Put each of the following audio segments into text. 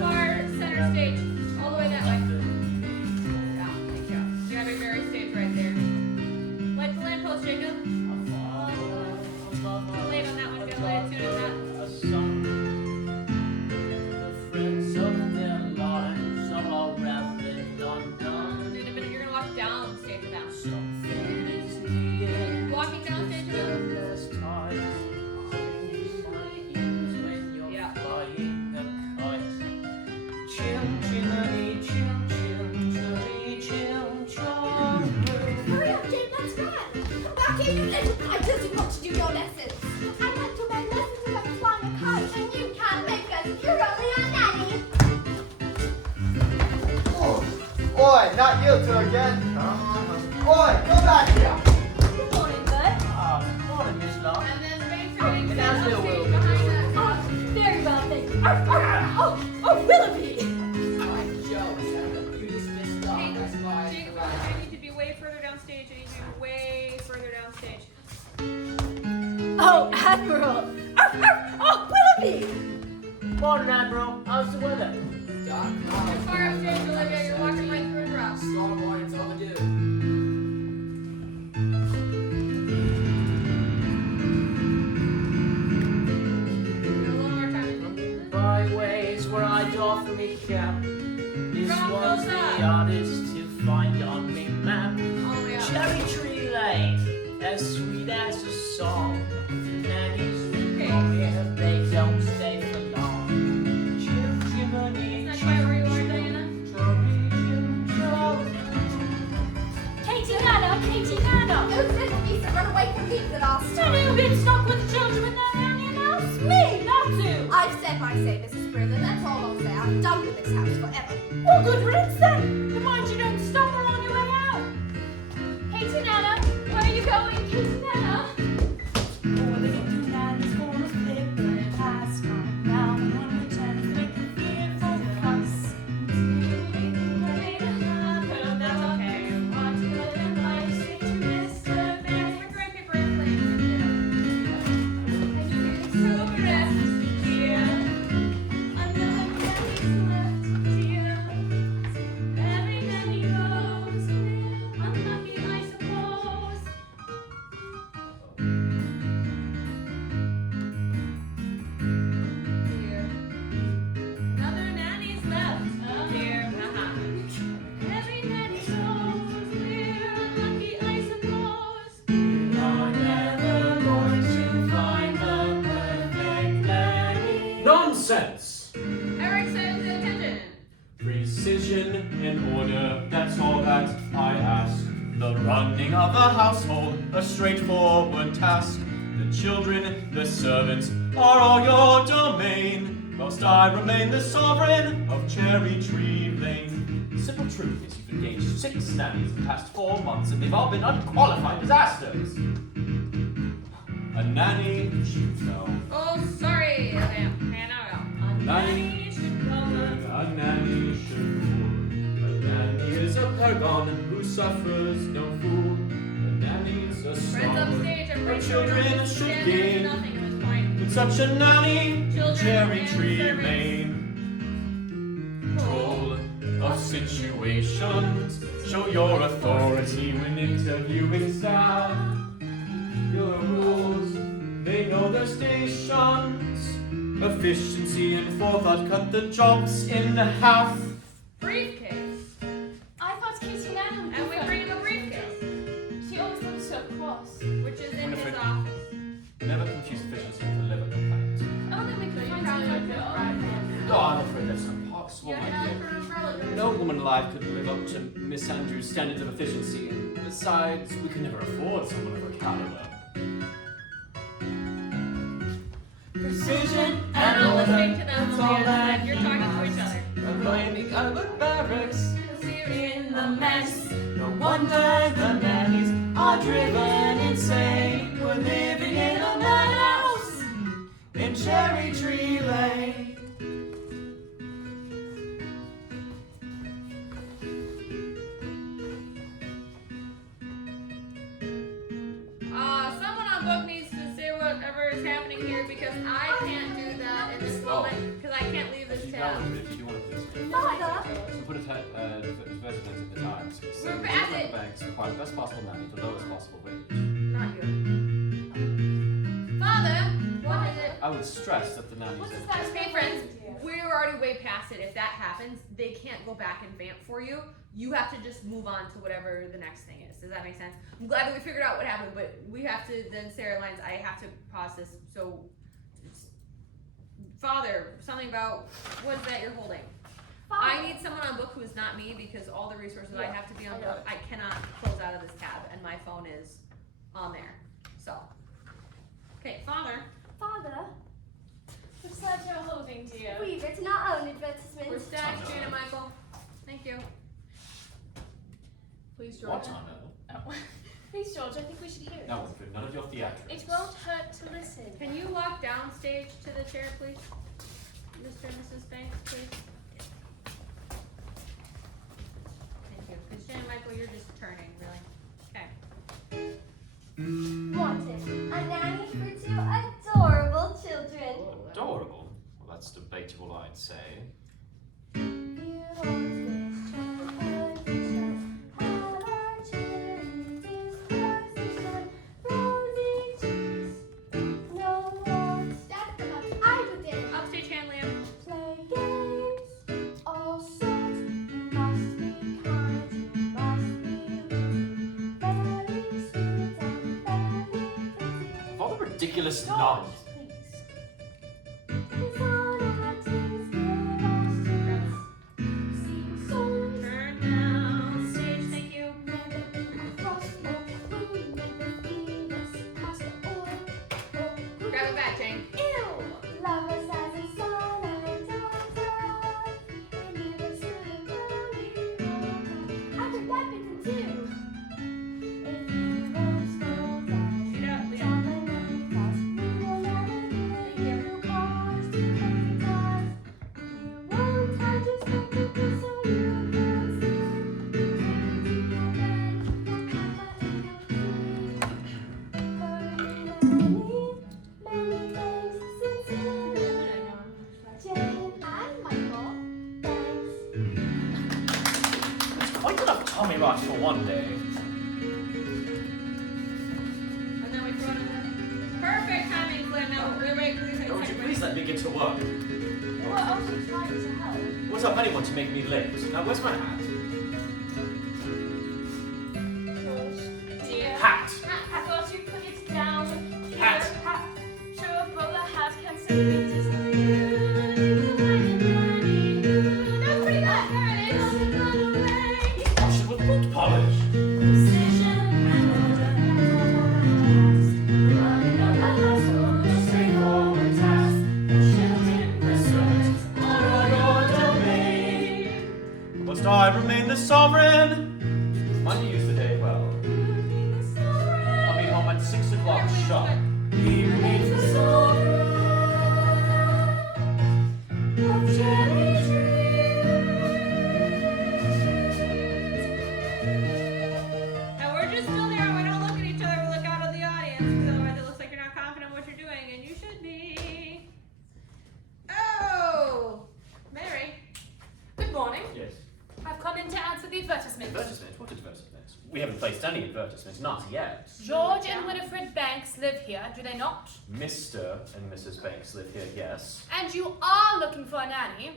Car, center stage, all the way that way. Yeah, thank you. You have your very stage right there. Light the lamppost, Jacob. Late on that one, gonna lay a tune on that. In a minute, you're gonna walk down stage with that. Walking down stage with that. Yeah. Hurry up, Jane, let's run. Come back here, you little kite, as you want to do your lessons. I went to my lessons about flying a kite, and you can't make us. You're only a nanny. Oi, not you two again. Oi, go back here. Good morning, bud. Morning, Miss Long. And then make sure you And set that's up the stage Will. behind that. Oh, very well, thank you. Oh, Willoughby. Hey, Jacob, I need to be way further down stage. I need to be way further down stage. Oh, Admiral. Oh, Willoughby. Morning, Admiral. How's the weather? Too far up stage, Olivia. You're walking right through a drop. Do it a little more time. Byways where I doth me cap. This Drop was those the up. hardest to find on me map. All the way up. Cherry Tree Lane, as sweet as a song. Nannies Okay. here, they don't stay for long. Chim chimney, That's right where you are, Diana. Katie Nana. Those little geese that run away from people that are stunning. You've been stuck with children with no nanny in the house. Me, not to. I've said my say, Mrs. Brindle. That's all I'll say. I'm done with this house forever. Well, good riddance then. And mind you don't stumble on your way out. Katie Nana, where are you going, Katie Nana? That's okay. Dance with gray paper airplanes. So rest here. Another nanny's left here. Every nanny goes. Unlucky, I suppose. Here. Another nanny's left here. Every nanny goes. Here. Unlucky, I suppose. You're never going to find the perfect nanny. Nonsense! Eric says attention. Precision in order, that's all that I ask. The running of a household, a straightforward task. The children, the servants, are all your domain, whilst I remain the sovereign of Cherry Tree Lane. The simple truth is you've engaged 6 nannies in the past 4 months, and they've all been unqualified disasters. A nanny should know. Oh, sorry. Okay, no. A nanny should go. A nanny should rule. A nanny is a paragon who suffers no fool. A nanny is a Friends song. upstage, I'm Her pretty sure children there's should nothing gain. at this point. With such a nanny in Children Cherry and Tree servants. Lane. Control of situations. Show your authority when interviewing staff. Your rules, they know their stations. Efficiency and forethought cut the jobs in half. Briefcase. I thought Katie Nana would And we bring him a briefcase, She always looks so cross. which is in his Winifred. office. Never confuse efficiency with a liver complaint. Oh, then we So can you find probably out would feel how right No, I'm afraid that's impossible, Yeah, my ask dear. for an umbrella. No woman alive could live up to Miss Andrews' standards of efficiency, and besides, we could never afford someone of her caliber. Precision I'm not listening to them, that's all Leah. that You're he talking to has. each other. The blaming of the barracks, We're in the mess. no wonder the nannies are driven insane. We're living in a madhouse in Cherry Tree Lane. Someone on book needs to say whatever is happening here because I can't do that. at this moment because I can't leave this If you tab. can, if you do want to please. Father! So put advertisements at the Times. We're Children at at it. the banks require the best possible nanny to lowest possible wage. Not you. Father, what is it? I would stress that the nannies What does are that Hey friends, we're already way past it. If that happens, they can't go back and vamp for you. You have to just move on to whatever the next thing is. Does that make sense? I'm glad that we figured out what happened, but we have to, then Sarah lines, I have to pause this. So, Father, something about, what is that you're holding? I need someone on book who is not me because all the resources I have to be on book, I cannot close out of this tab and my phone is on there. So, okay, Father. Father, Looks like you're holding, dear. we've written our own advertisement. We're stacked, Jane and Michael. Thank you. Please, George. What on earth? Oh. Please, George, I think we should hear it. No, Winfred, none of your theatrics. It won't hurt to listen. Can you walk downstage to the chair, please? Mr. and Mrs. Banks, please. Thank you. Because Jen and Michael, you're just turning, really. Okay. Wanted. A nanny for two adorable children. Adorable. Well, that's debatable, I'd say. You always try position. All our charities position. Rosy cheeks. No more. That's the most I would do. Upstage hand, Liam. Play games. All sorts. You must be kind. You must be witty. Very sweet and very pretty. Of all the ridiculous George, nonsense. please. It's all our teens give us chance. Sing songs. Turn down stage, thank you. Grab it back, Jane. Sheet up, Liam. Jane and Michael, thanks. It's quite enough Tommy Rot for one day. And then we throw it in the... Perfect timing, Flynn. Now, wait, please. Oh, would you please let me get to work? We're only trying to help. What's up anyone to make me late? Now, where's my hat? George, dear. Hat! I thought you put it down. Here. Hat. Sure, a bowler hat can save me to That's pretty good. There it is. Wash it with boot polish. Must I remain the sovereign? Mind you use the day well. I'll be home at 6 o'clock sharp. He remains the sovereign of cherry trees. Now we're just still there. We don't look at each other. We look out at the audience. Because otherwise it looks like you're not confident in what you're doing, and you should be. Oh, Mary. Good morning. Yes. I've come in to answer the advertisement. Advertisement? What advertisement? We haven't placed any advertisements, not yet. George and Winifred Banks live here, do they not? Mr. and Mrs. Banks live here, yes. And you are looking for a nanny.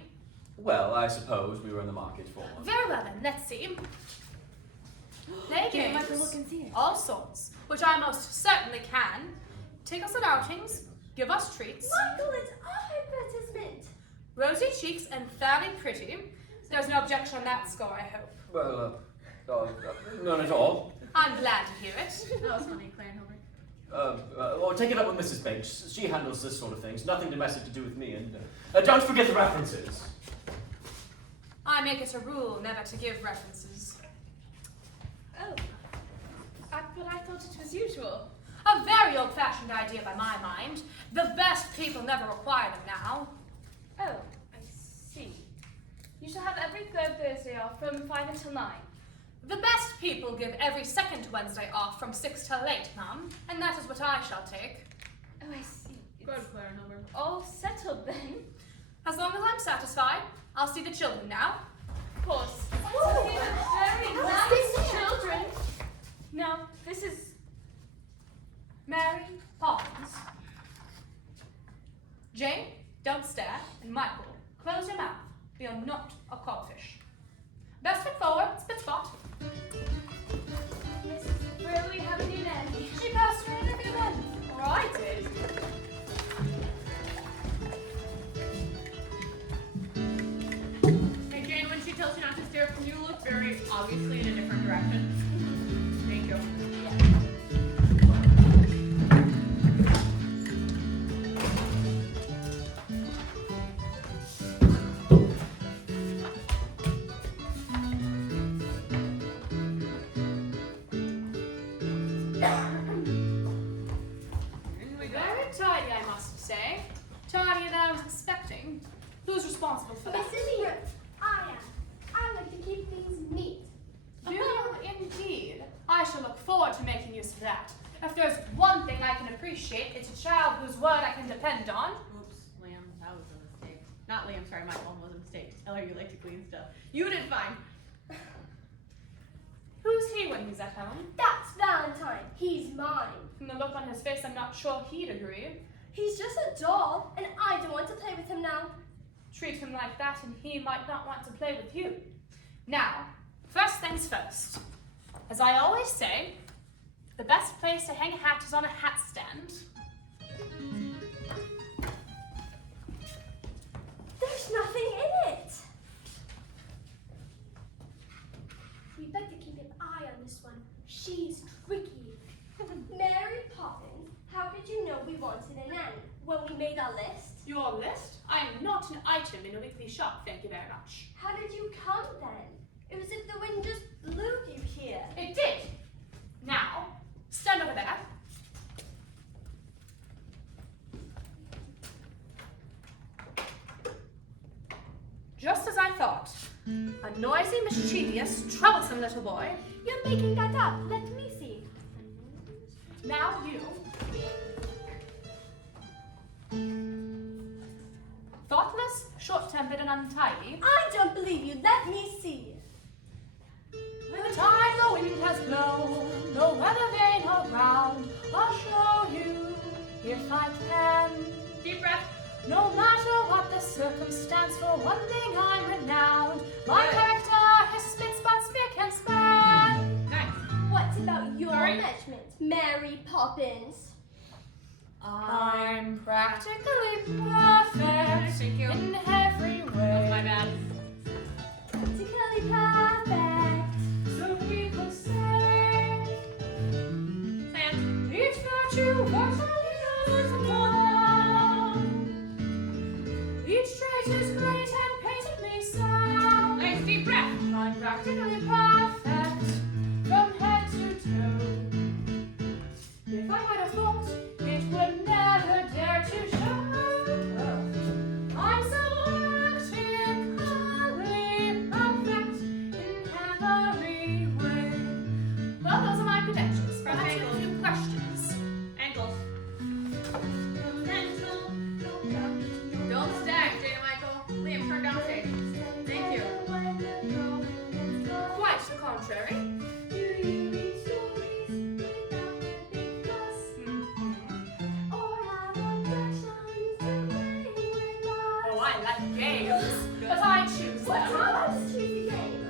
Well, I suppose we were in the market for one. Very well then, let's see. Play Give Michael a games, look and see it. all sorts, which I most certainly can. Take us on outings, give us treats, Michael, it's our advertisement. rosy cheeks and fairly pretty. There's no objection on that score, I hope. Well, none at all. I'm glad to hear it. That was funny, Claire and Hilbert. Or take it up with Mrs. Banks. She handles this sort of things. Nothing domestic to do with me. And don't forget the references. I make it a rule never to give references. Oh, But I thought it was usual. A very old-fashioned idea by my mind. The best people never require them now. Oh, I see. You shall have every third Thursday off from 5 until 9. The best people give every second Wednesday off from 6 till 8, ma'am, and that is what I shall take. Oh, I see. Good, Claire and Hilbert. all settled then. As long as I'm satisfied, I'll see the children now. Of course. Oh, Very nice nice. children. Now, this is... Mary Poppins. Jane, don't stare. And Michael, close your mouth. We are not a codfish. Best foot forward, spit spot. Mrs. Really having you nanny. She passed her interview then. Or I did. Hey Jane, when she tells you not to stare, can you look very obviously in a different direction? Thank you. In we go. Very tidy, I must say. Tidier than I was expecting. Who's responsible for that? Mrs. Brooks, I am. I like to keep things neat. Do you indeed? I shall look forward to making use of that. If there's one thing I can appreciate, it's a child whose word I can depend on. Oops, Liam, that was a mistake. Not Liam, sorry, Michael was a mistake. Tell her you like to clean stuff. You did fine. Who's he when he's at home? That's Valentine. He's mine. From the look on his face, I'm not sure he'd agree. He's just a doll, and I don't want to play with him now. Treat him like that and he might not want to play with you. Now, first things first. As I always say, the best place to hang a hat is on a hat stand. There's nothing in it. We better keep an eye on this one. She's tricky. Mary Poppins, how did you know we wanted a nanny when we made our list? Your list? I am not an item in a weekly shop, thank you very much. How did you come then? It was as if the wind just blew you here. It did. Now, stand over there. Just as I thought. A noisy, mischievous, troublesome little boy. You're making that up. Let me see. Now you. Thoughtless, short-tempered, and untidy. I don't believe you. Let me see. When the tide, the wind has blown, no weather vane around, I'll show you, if I can. Deep breath. No matter what the circumstance, for one thing I'm renowned. My Good. character is spit, spot, spick, and span. Nice. What's about your Sorry? measurement, Mary Poppins? I'm practically perfect Thank you. in every way. My bad. Practically perfect. So people say, Sand. each virtue works on the others alone. Each trait is great and patently sound. Nice deep breath. I'm practically perfect from head to toe. If I had a fault, it would never dare to show. I'm so practically perfect in every way. Well, those are my credentials. Perhaps you have a few questions. Ankles. Don't stack, Jane and Michael. Liam, turn down stage. Thank you. Quite the contrary. Do you read stories without a big fuss? Or have affections to play with us? Oh, I like games, but I choose What them. how does choose the game?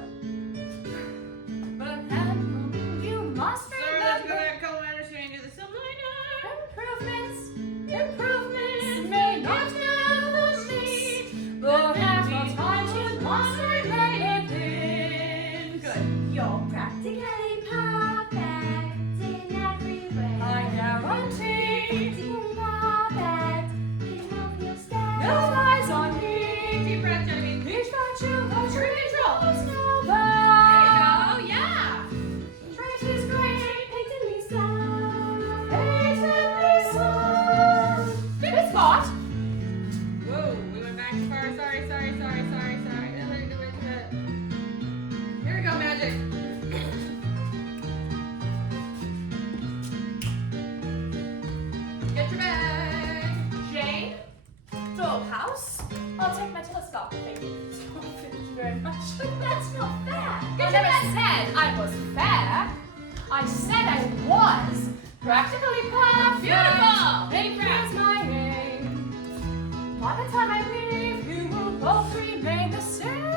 But then you must Sir, let's go remember ahead, co-understand do the sub minor. improvements may not never meet, but at all times you must remain within. Good. You're practically perfect in every way. I guarantee Practically perfect in all your steps. no lies on me. Deep breath, Genevieve. Each virtue has You're in control. no There bad. you go. Yeah. Trait is great, Patently sound. patently sound. Good spot. Whoa, we went back too far. Sorry. Here we go, magic. Get your bag. Jane, I'll take my telescope. Thank you. Thank you very much. But that's not fair. I never said I was fair. I said I was practically perfect. Beautiful! Very proud. Here's my name. By the time I leave, you will both remain the same.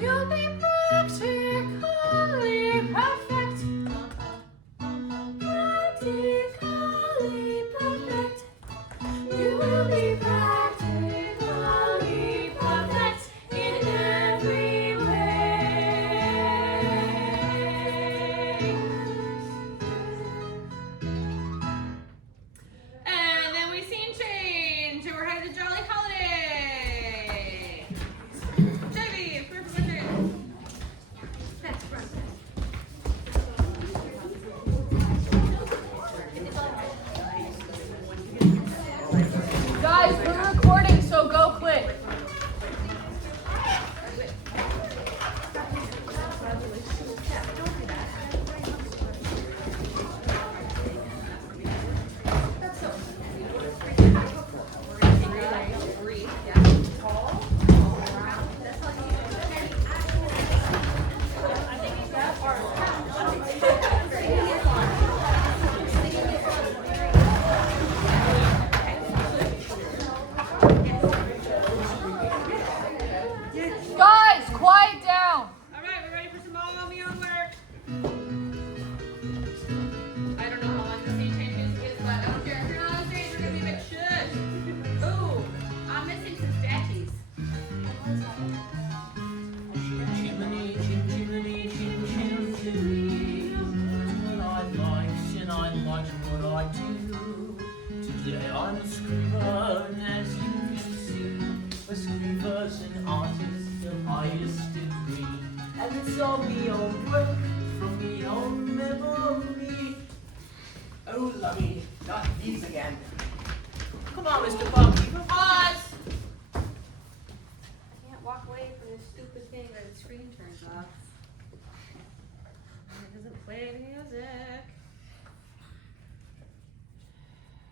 You'll be practically perfect. Practically perfect. You will be practically perfect in every way. And then we scene change, and we're headed to Jolly Holiday. Davey, first one. That's front. Guys, we're recording, so go quick. Guys, quiet down. All right, we're ready for some all on me on work. I don't know how long the scene change music is, but I don't care. If you're not on stage, we're gonna be a bit shush. Ooh, I'm missing some statues. Chimney, chimney, chimney. What I like, and I like what I do. Today I'm a scriber, and as you can see, a scriber's an artist, the highest degree. And it's all me own work, from me own memory. Oh, lovey, not these again. Come on, Mr. Barkeeper. Pause! I can't walk away from this stupid thing where the screen turns off. And it doesn't play music.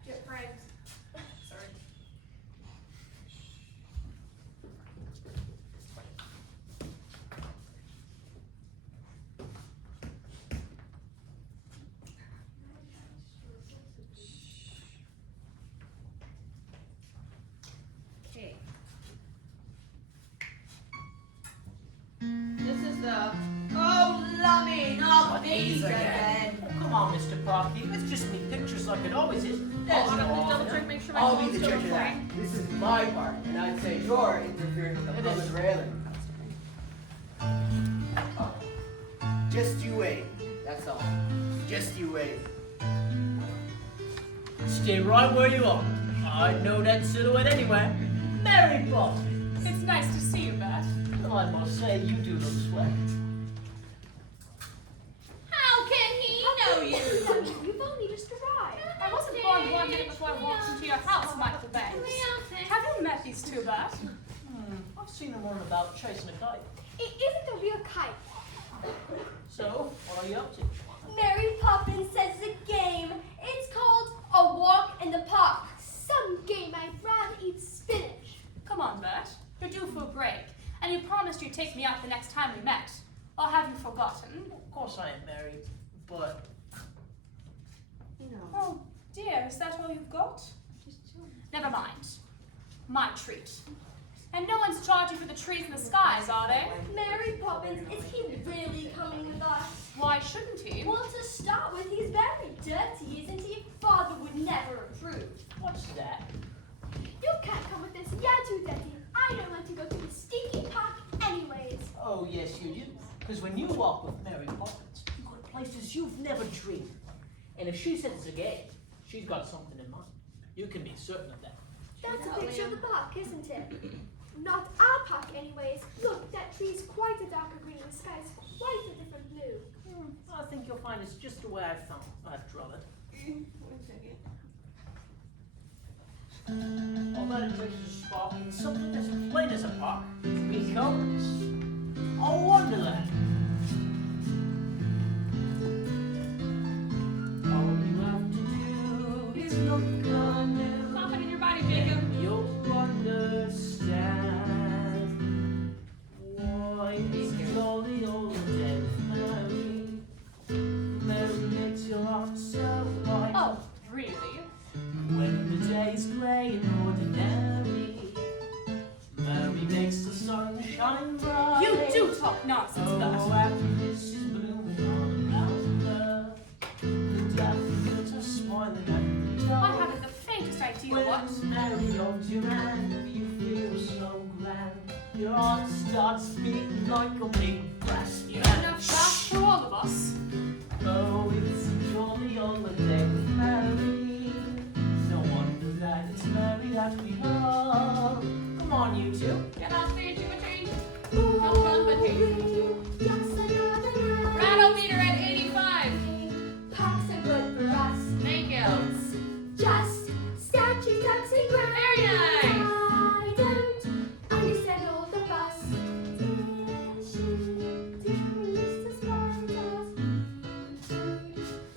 Get pranked. Sorry. Okay. This is the lummy, not these again. Come on, Mr. Barkeeper. It's just me pictures like it always is. There's Hold on, no just double order. check, make sure my I'll be phone's the still judge of that. recording. This is my part, and I'd say you're interfering with the It public is. railing. Oh. Just you wait. That's all. Just you wait. Stay right where you are. I'd know that silhouette anywhere. Mary Poppins. It's nice to see you, Beth. Well, I must say, you do look sweaty. How can he know you? You've only just arrived. I wasn't born 1 minute before I walked into your house, Michael Banks. Have you met these two, Beth? I've seen them on about chasing a kite. It isn't a real kite. So, what are you up to? Mary Poppins says a game. It's called A Walk in the Park. Some game I'd rather eat spinach. Come on, Bert. You're due for a break, and you promised you'd take me out the next time we met. Or have you forgotten? Of course I am married, but Oh dear, is that all you've got? Never mind. My treat. And no one's charged you for the trees in the skies, are they? Mary Poppins, is he really coming with us? Why shouldn't he? Well, to start with, he's very dirty, isn't he? Father would never approve. what's that? You can't come with us. You're too dirty. I don't like to go to the stinky park anyways. Oh, yes, you do. Because when you walk with Mary Poppins, you go to places you've never dreamed. And if she says it's a game, she's got something in mind. You can be certain of that. That's a picture of the park, isn't it? Not our park anyways. Look, that tree's quite a darker green. The sky's quite a different blue. I think you'll find it's just the way I've drawn it. All that it takes is a spark and something as plain as a park. Becomes a wonderland. All you have to do is look anew. Confident in your body, Jacob. You'll understand. shine bright. You do talk nonsense, Oh, Bert. happiness is blooming all around her. The daffodils are smiling at the I dawn. haven't the faintest idea When what. Mary holds your hand, you feel so grand. Your heart starts beating like a big brass You band. enough fast for all of us. Oh, it's a jolly holiday with Mary. No wonder that it's Mary that we love. Come on, you two. Get off stage, you change. No fun, but hey. Rattle meter at 85. Parks are good for us. Thank you. Just statues, ducks, and grass. Very nice. I don't understand all the fuss.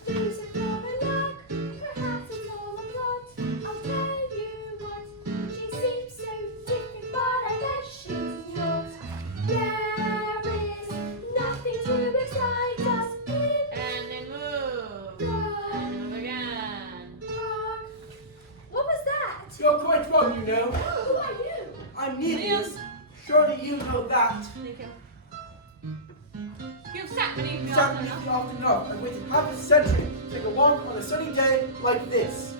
These are for the luck, perhaps it's all a plot. I'll tell you what, she seems so different, but I guess she's not. There is nothing to excite us in And then move. the And move again. park. What was that? You're quite wrong, you know. Who are you? I'm Needles. Surely you know that. Thank you. You've sat beneath me Sat often beneath enough. me often enough. I've waited half a century to take a walk on a sunny day like this.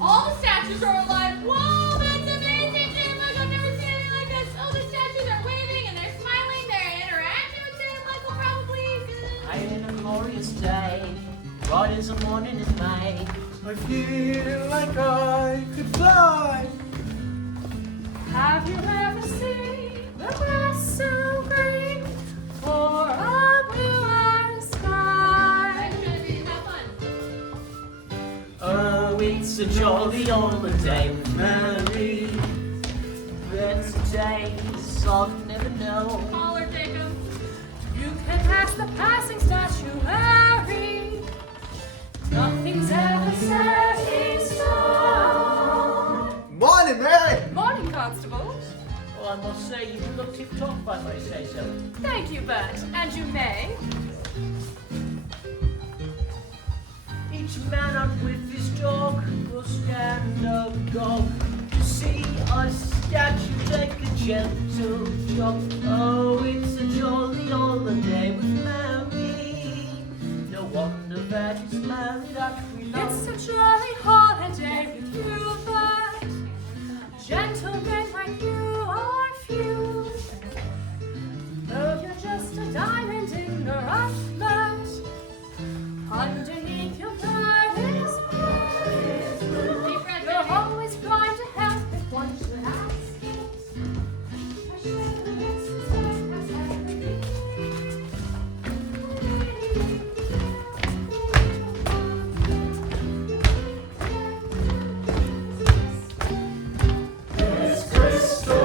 All the statues are alive. Whoa, that's amazing, Sam. I've never seen anything like this. All the statues are waving and they're smiling. They're interacting with Sam Michael probably. In a glorious day, bright as the morning in May. I feel like I could fly. Have you ever seen the grass so green or a bluer sky? That's gonna be have fun. Oh, it's a jolly holiday with Mary. Better days I'll never know. Caller, Jacob. You can ask the passing statuary. Nothing's ever set in stone. Morning, Mary. Morning, Constable. Well, I must say, you look tip-top, if I may say so. Thank you, Bert. And you may. Each man out with his dog will stand agog to see a statue take a gentle jog. Oh, it's a jolly holiday with Mary. No wonder that it's Mary that we love. It's a jolly holiday with you, Bert. Gentlemen like you are few. Though you're just a diamond in the rough, Bert. Underneath your pride is blue. Deep breath, You're baby. always trying to help if one should ask it. I swear the next step has happened. It's crystal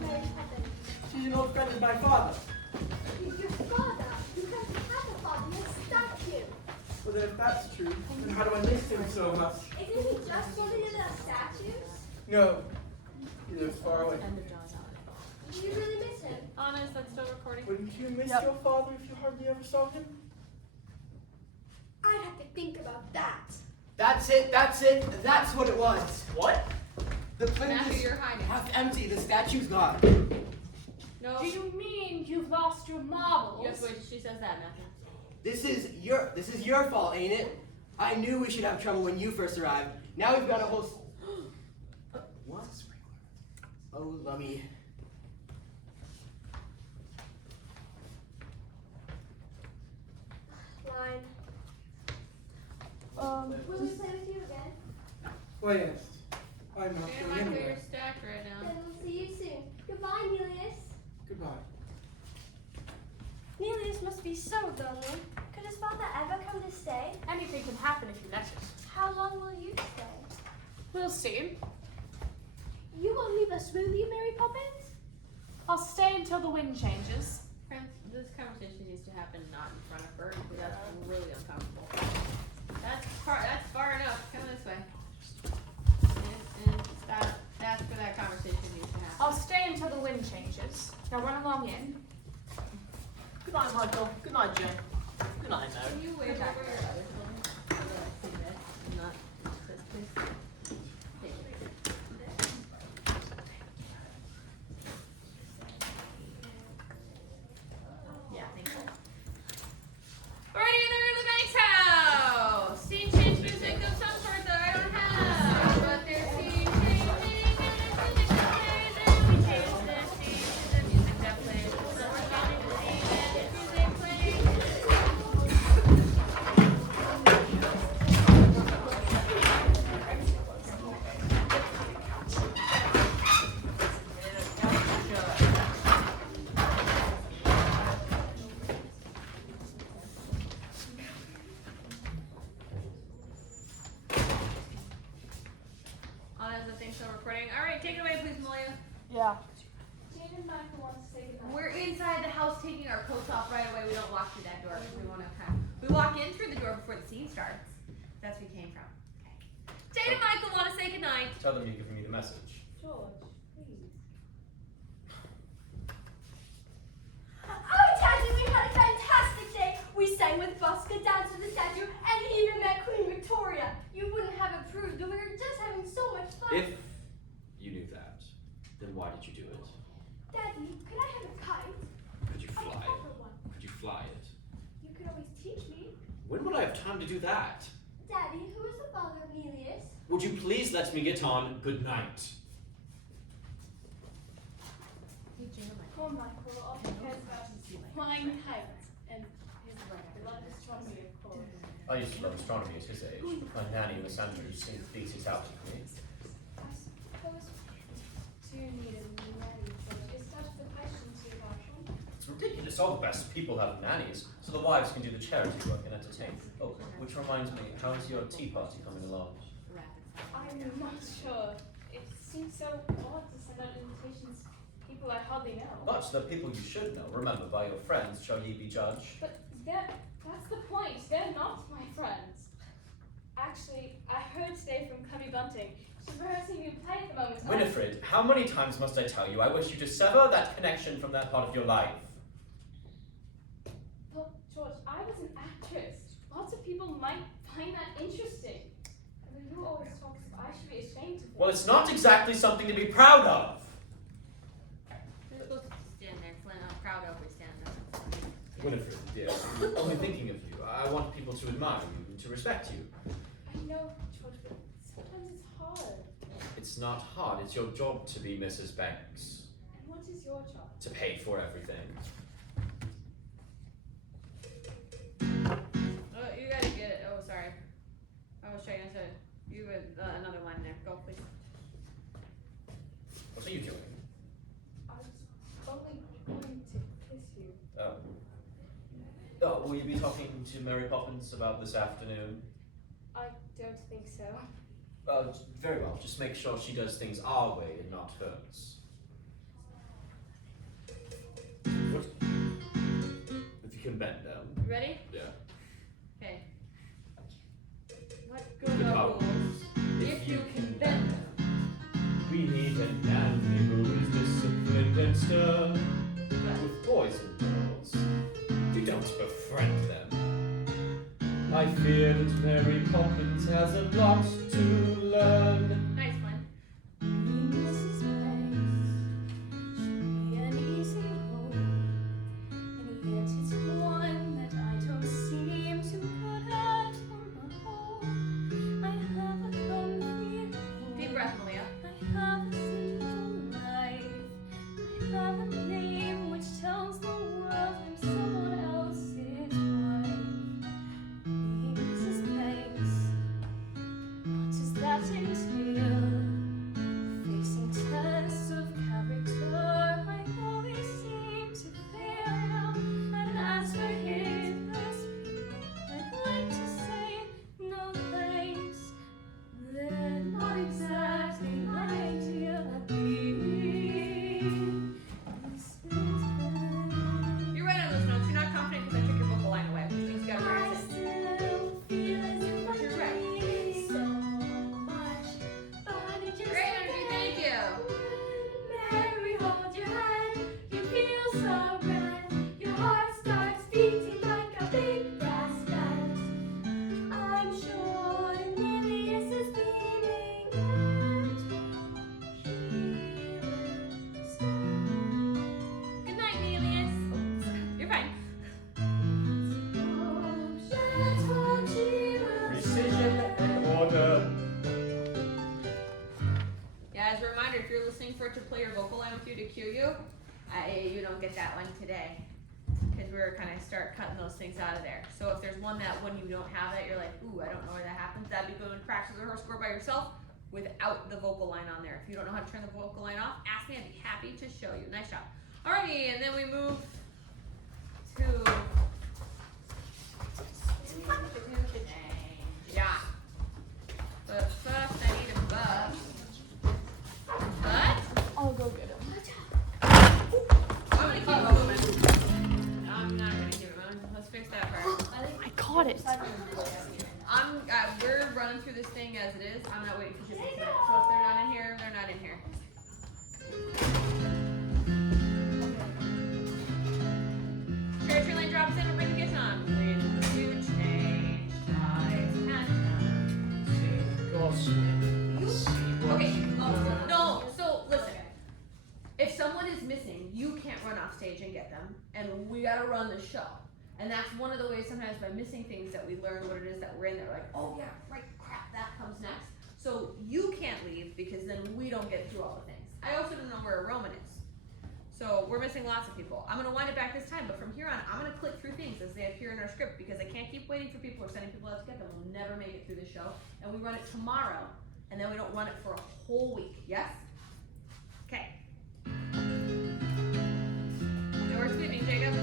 Mary Poppins? She's an old friend of my father. He's your father. You can't have a father, you're a statue. Well, then if that's true, then how do I miss him so much? Isn't he just one of the statues? No. He lives far away. Do you really miss him? Anna, is that still recording? Wouldn't you miss your father if you hardly ever saw him? I'd have to think about that. That's it. That's what it was. What? The plane Matthew, is you're hiding. half empty. The statue's gone. No. Do you mean you've lost your marbles? Yes, wait, she says that, Matthew. This is your fault, ain't it? I knew we should have trouble when you first arrived. Now we've got a whole. What? Oh, Lummy. Line. Will we play with you again? Why, yes. I'm not Yeah, going Michael, anywhere. you're stacked right now. Then we'll see you soon. Goodbye, Nelius. Goodbye. Nelius must be so lonely. Could his father ever come to stay? Anything can happen if you let it. How long will you stay? We'll see. You won't leave us, will you, Mary Poppins? I'll stay until the wind changes. Friends, this conversation needs to happen not in front of her because that's really uncomfortable. That's far enough. Come this way. And stop. That's where that conversation needs to happen. I'll stay until the wind changes. Now run along in. Good night, Michael. Good night, Jen. Good night, Mary. Can you wave over your other phone so that I see that and not this, please? Thank you. Yeah, thank you. Alrighty, in the room of the Banks house. Scene change music of some sort that I don't have. But there's scene changing and there's music that plays and we change the scene to the music that plays. So we're going to scene and there's music playing. On as the thing's still recording. Alright, take it away, please, Malia. Yeah. Jane and Michael want to say goodnight. We're inside the house taking our coats off right away. We don't walk through that door because we want to we walk in through the door before the scene starts. That's where we came from. Okay. Jane and Michael want to say goodnight. Tell them you're giving me the message. George, please. Oh, Daddy, we had a fantastic day. We sang with Busker, danced with the statue, and even met Queen Victoria. You wouldn't have approved, but we were just having so much fun. If you knew that, then why did you do it? Daddy, could I have a kite? Could you A fly proper it? one. Could you fly it? You could always teach me. When would I have time to do that? Daddy, who is the father of Nelius? Would you please let me get on? Good night. Hey, Jane and Michael. Poor Michael often cares about flying kites and his beloved astronomy, of course. I used to love astronomy at his age. My nanny, Miss Andrews, seemed to beat it out of me. I suppose do need a new nanny, George. Is such the question to you about him? It's ridiculous. All the best people have nannies, so the wives can do the charity work and entertain. Oh, which reminds me, how's your tea party coming along? I'm not sure. It seems so odd to send out invitations to people I hardly know. But the people you should know. Remember, by your friends shall ye be judged. But that's the point. They're not my friends. Actually, I heard today from Cubby Bunting. She's rehearsing new play at the moment. Winifred, how many times must I tell you I wish you to sever that connection from that part of your life? But, George, I was an actress. Lots of people might find that interesting. I mean, you always talk as if I should be ashamed of it. Well, it's not exactly something to be proud of. You're supposed to stand there, Flynn. I'm proud of we stand there. Winifred, dear, I'm only thinking of you. I want people to admire you and to respect you. I know, George, but sometimes it's hard. It's not hard. It's your job to be Mrs. Banks. And what is your job? To pay for everything. Oh, you gotta get it. Oh, sorry. I was trying to. You had another line there. Go, please. What are you doing? I was only going to kiss you. Oh, will you be talking to Mary Poppins about this afternoon? I don't think so. Very well. Just make sure she does things our way and not hers. can bend them. You ready? Yeah. Okay. What The good bubbles, rules? If you can bend them. We need a nanny who is disciplined and stern. With boys and girls, we don't befriend them. I fear that Mary Poppins has a lot to learn. Nice one. Mrs. Banks should be an easy role, and yet it's one that I don't seem to put out on the whole. I have a comfy Deep home. breath, Malia. I have a simple life. I have a name which tells the world I'm someone else's wife. Being Mrs. Banks, what does that entail? Facing tests of character, I always seem to fail. And as for hitless people, I'd like to say no thanks. They're not exactly my idea of being Mrs. Banks. You're right on those notes. You're not confident because I took your vocal line away, which means you gotta I practice it. still feel as if But you're I right. need so much, but I just Great energy, thank you. Mary, hold your hand. You feel so grand. Your heart starts beating like a big brass band. I'm sure Emilius is beaming and he will stay. Good night, Nelius. Oh, you're fine. Precision and order. Yeah, as a reminder, if you're listening for it to play your vocal line with you to cue you, you don't get that one today. Because we're kind of start cutting those things out of there. So if there's one that when you don't have it, you're like, ooh, I don't know where that happens, that'd be going to practice the rehearsal score by yourself without the vocal line on there. If you don't know how to turn the vocal line off, ask me, I'd be happy to show you. Nice job. Alrighty, and then we move to... Yeah. But first I need a buff. But I'll go get him. I'm gonna keep it moving. I'm not gonna keep it moving. Let's fix that first. I caught it. We're running through this thing as it is. I'm not waiting for people to get it. So if they're not in here, they're not in here. Share your lane drops in, we'll bring the kids on. When you change lives and Sing gospel, see what Okay, you oh, learn. no, so listen. If someone is missing, you can't run off stage and get them, and we gotta run the show. And that's one of the ways sometimes by missing things that we learn what it is that we're in there, like, oh yeah, right, crap, that comes next. So you can't leave because then we don't get through all the things. I also don't know where Roman is. So we're missing lots of people. I'm gonna wind it back this time, but from here on, I'm gonna click through things as they appear in our script because I can't keep waiting for people or sending people out to get them. We'll never make it through the show. And we run it tomorrow, and then we don't run it for a whole week, yes? Okay. Now we're sleeping, Jacob.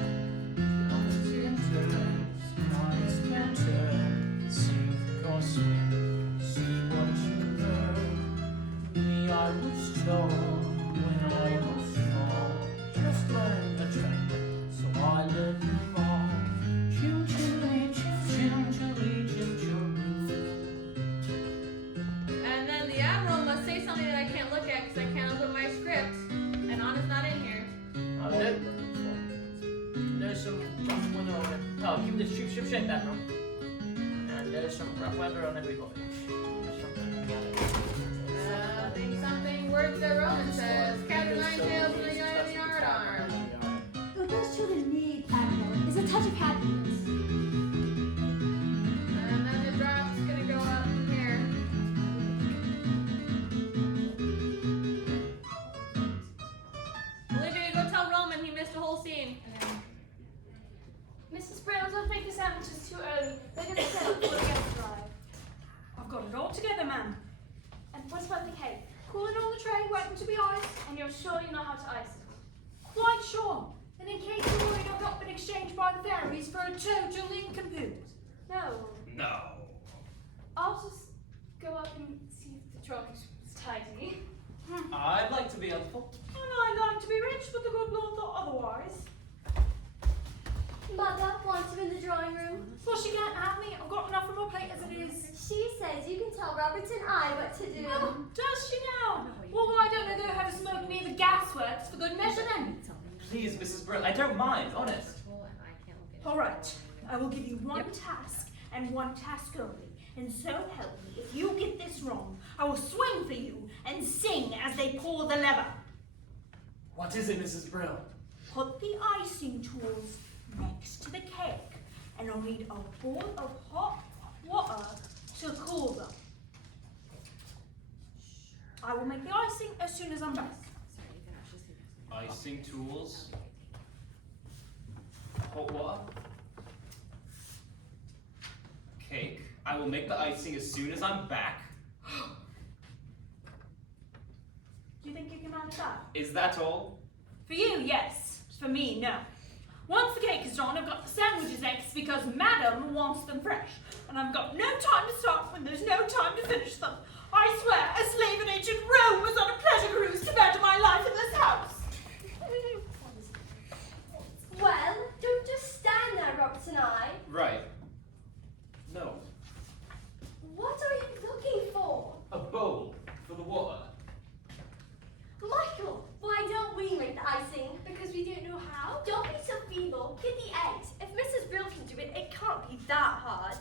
Sing gospel, see what you learn. Me, I was told when I was small, just learn the train, so I learned them all. Chim chim chim chim chim chim chim. And then the Admiral must say something that I can't look at because I can't open my script. And Anna's not in here. There's some rough weather on it. Oh, keep the ship shape, Admiral. And there's some rough weather on every voyage. Something words that Roman says. Captain Nine Tails and the guy in the yard arm. What those children need, Admiral, is a touch of happiness. And then the drop's gonna go up here. Olivia, go tell Roman he missed a whole scene. Mrs. Brown, don't make the sandwiches too early. They're going to set up before the guests arrive. I've got it all together, ma'am. And what about the cake? Cool it on the tray, waiting to be iced. And you're sure you know how to ice it? Quite sure. And in case the wine I've not been exchanged by the fairies for a total incomplete. No. No. I'll just go up and see if the trunk is tidy. I'd like to be helpful. And I'd like to be rich, but the good Lord thought otherwise. Mother, works for good measure then. Please, Mrs. Brill, I don't mind, honest. All right, I will give you one task and one task only. And so help me, if you get this wrong, I will swing for you and sing as they pull the lever. What is it, Mrs. Brill? Put the icing tools next to the cake, and I'll need a bowl of hot water to cool them. I will make the icing as soon as I'm back. Icing tools. Hot water. Cake. I will make the icing as soon as I'm back. Do you think you can manage that? Is that all? For you, yes. For me, no. Once the cake is done, I've got the sandwiches next because Madam wants them fresh. And I've got no time to start when there's no time to finish them. I swear, a slave in ancient Rome was on a pleasure cruise to better my life in this house. Well, don't just stand there, Robert and I. Right. No. What are you looking for? A bowl for the water. Michael, why don't we make the icing? Because we don't know how? Don't be so feeble. Get the eggs. If Mrs. Brill can do it, it can't be that hard.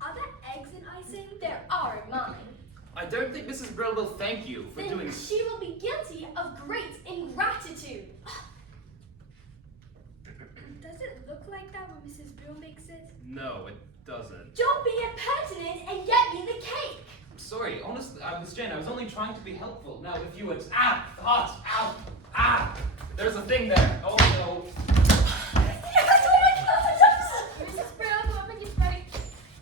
Are there eggs in icing? There are in mine. I don't think Mrs. Brill will thank you for Then doing. she will be guilty of great ingratitude. Does it look like that when Mrs. Brill makes it? No, it doesn't. Don't be impertinent and get me the cake. I'm sorry, honestly, Miss Jane, I was only trying to be helpful. Now, if you would. Ah! Hot! Ow! Ah! There's a thing there. Oh no. Yes, oh my God! Mrs. Brill, whoever gets ready.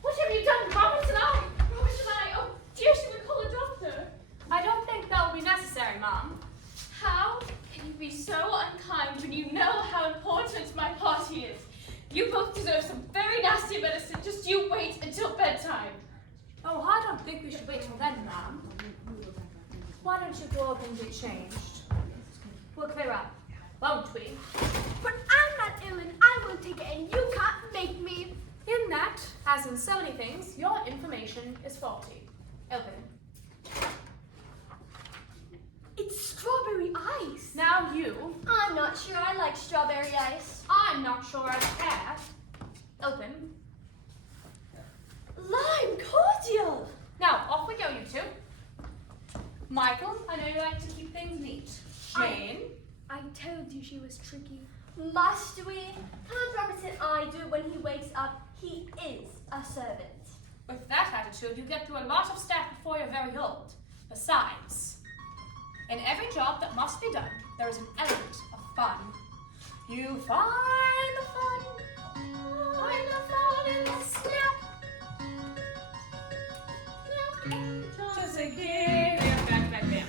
What have you done, Robert and I? Robert and I. Oh dear, she would call a doctor. I don't think that will be necessary, Mom. How can you be so unkind when you know how important my party is? You both deserve some very nasty medicine. Just you wait until bedtime. Oh, I don't think we should wait till then, Mom. Why don't you go up and get changed? We'll clear up, won't we? But I'm not ill and I won't take it and you can't make me. In that, as in so many things, your information is faulty. Open it. It's strawberry ice. Now you. I'm not sure I like strawberry ice. I'm not sure I care. Open. Lime cordial. Now, off we go, you two. Michael, I know you like to keep things neat. Jane? I told you she was tricky. Must we? Can't Robert and I do it when he wakes up? He is a servant. With that attitude, you get through a lot of stuff before you're very old. Besides, in every job that must be done, there is an element of fun. You find the fun, find the fun in the snap. Just a give,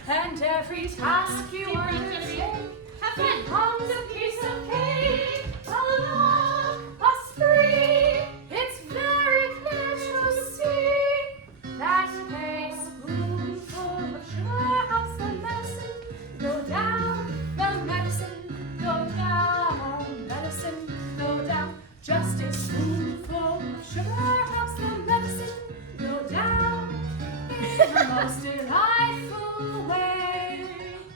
and every task you undertake becomes a piece of cake. A look, a spree. It's very clear to see that a spoonful of sugar helps the medicine go down. The medicine go down. Medicine go down. Just a spoonful of sugar helps the medicine go down in the most delightful way.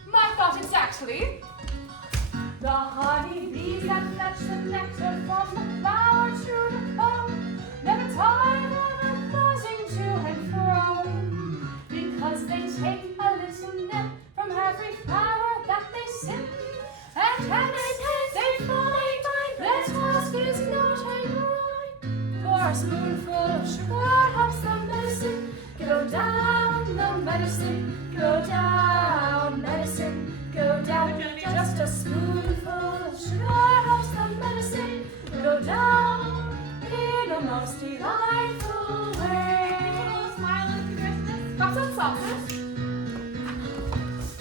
My thought is actually the honeybees that fetch the nectar from the flower to the comb never tire of a buzzing to and fro, because they take a little nip from every flower that they sip, and hence they find their task is not a grind. For a spoonful of sugar helps the medicine go down, the medicine go down, medicine go down. Just a spoonful of sugar helps the medicine go down in a most delightful way. Got some sauces.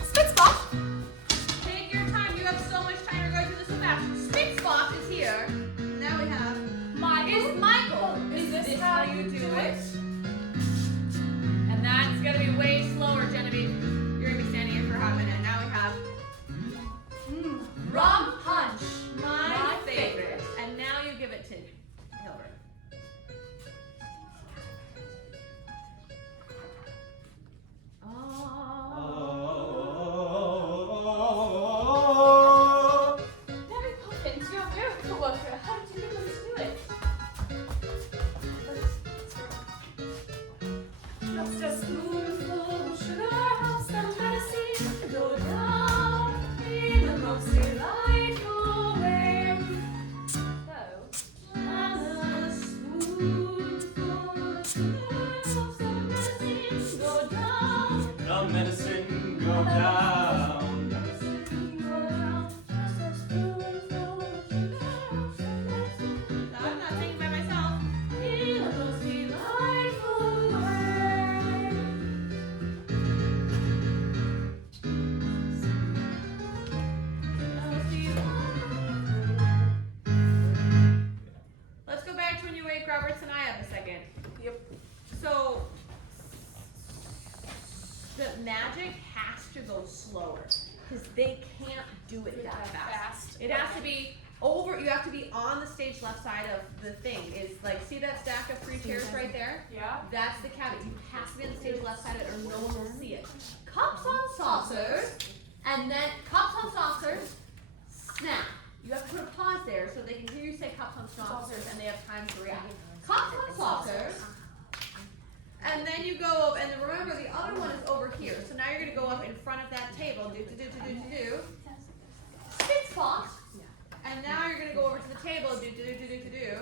Spit spot. Take your time. You have so much time. You're going through this so fast. Spit Spot is here. Now we have Michael. Is this how you do it? And that's gonna be way slower, Genevieve. You're gonna be standing here for a hot minute. Now we have rum punch, my favorite. And now you give it to Hilbert. magic has to go slower because they can't do it that fast. It has to be over. You have to be on the stage left side of the thing. Is like, see that stack of 3 chairs right there? Yeah. That's the cabinet. You have to be on the stage left side of it, or no one will see it. Cups on saucers, and then cups on saucers. Snap. You have to put a pause there so they can hear you say cups on saucers, and they have time to react. Cups on saucers. And then you go up, and then remember the other one is over here. So now you're gonna go up in front of that table. Do. Spit spot. And now you're gonna go over to the table. Do.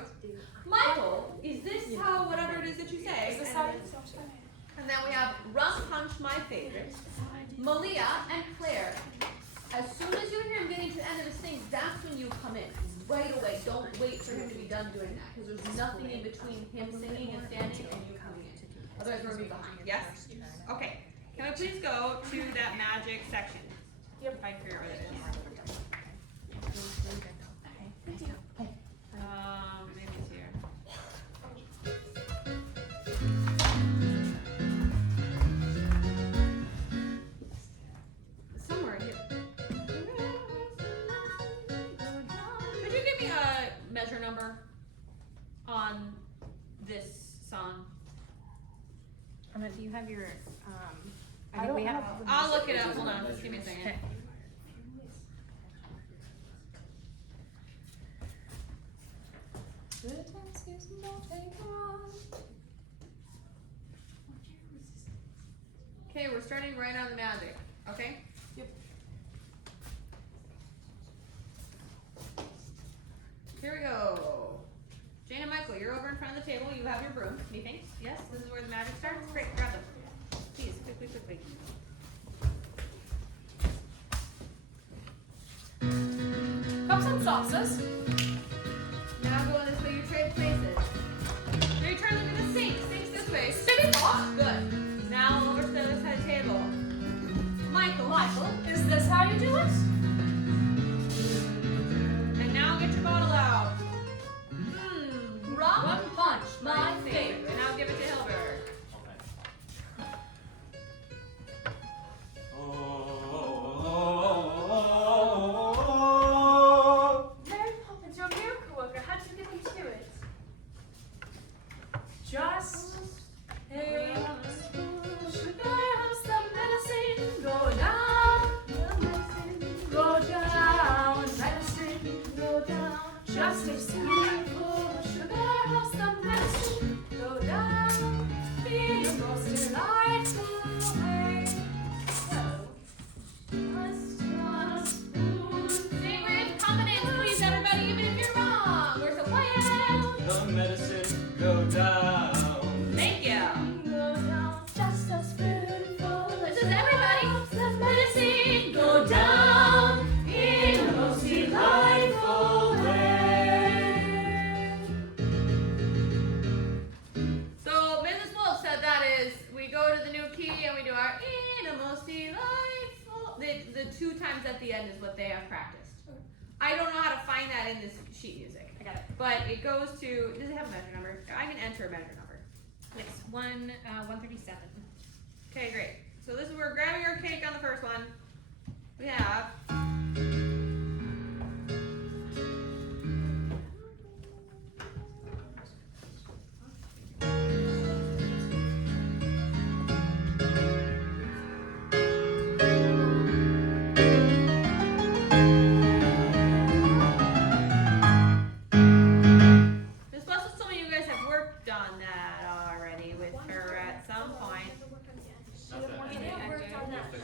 Michael, is this how whatever it is that you say? And then we have Rum Punch, my favorite. Malia and Claire. As soon as you hear him getting to the end of his thing, that's when you come in. Right away. Don't wait for him to be done doing that, because there's nothing in between him singing and standing and you coming in. Otherwise, we're gonna be behind. Yes? Okay. Can we please go to that magic section? Yep. I figure out what it is. Maybe it's here. Somewhere here. Could you give me a measure number on this song? Do you have your, I think we have. I'll look it up. Hold on. Just give me a second. Okay. Okay, we're starting right on the magic. Okay? Yep. Here we go. Jane and Michael, you're over in front of the table. You have your broom. Methinks. Yes, this is where the magic starts. Great, grab them. Please, quickly. Cups and saucers. Now go this way. You trade places. Now you turn, look at the sink. Sink's this way. Spin off. Good. Now over to the other side of the table. Michael, Is this how you do it? and now get your bottle out. Rum punch, my favorite. And now give it to Hilbert. Mary Poppins, you're a miracle worker. How did you get them to do it? Just a sugar, some medicine, go down, medicine, go down. Just a spoonful of sugar, some medicine, go down, in the most delightful way. So, just a spoon. Sing with confidence, please, everybody, even if you're wrong. We're so quiet. The medicine go down. Thank you. Go down, just a spoonful. This is everybody. The medicine go down in the most delightful way. So Mrs. Wolf said that is, we go to the new key and we do our in a most delightful. The 2 times at the end is what they have practiced. I don't know how to find that in this sheet music. I got it. But it goes to, does it have a measure number? I can enter a measure number. It's 137. Okay, great. So this is where we're grabbing our cake on the first one. We have. Miss Bustle told me you guys have worked on that already with her at some point.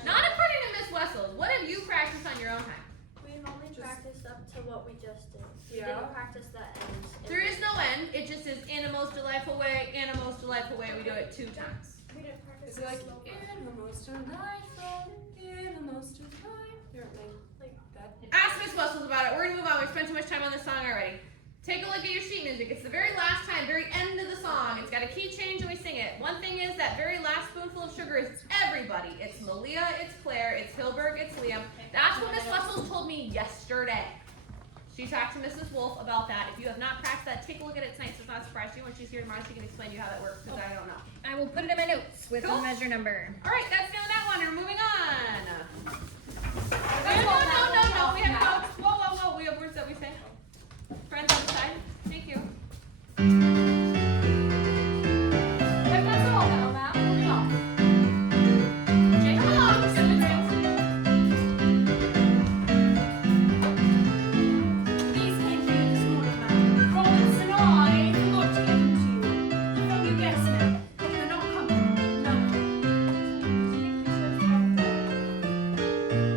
Not according to Miss Wessels. What have you practiced on your own time? We've only practiced up to what we just did. We Yeah. didn't practice the end. There is no end. It just is in a most delightful way, in a most delightful way. We do it 2 times. We didn't practice Is it like the slow part. in the most delightful, in the most delightful, like that? Ask Miss Wessels about it. We're gonna move on. We've spent too much time on this song already. Take a look at your sheet music. It's the very last time, very end of the song. It's got a key change and we sing it. One thing is that very last spoonful of sugar is everybody. It's Malia, it's Claire, it's Hilberg, it's Liam. That's what Miss Wessels told me yesterday. She talked to Mrs. Wolf about that. If you have not practiced that, take a look at it tonight so it's not a surprise to you. When she's here tomorrow, she can explain to you how that works, because I don't know. I will put it in my notes with Cool. the measure number. All right, that's the end of that one. We're moving on. No. We have notes. Whoa. We have words that we say. Friends on the side. Thank you. That's all now, ma'am. Moving on. Jane, come on. Sit with me. These came to you this morning, ma'am. Rollins and I forgot to give them to you. From you guessed it. They're not coming. No.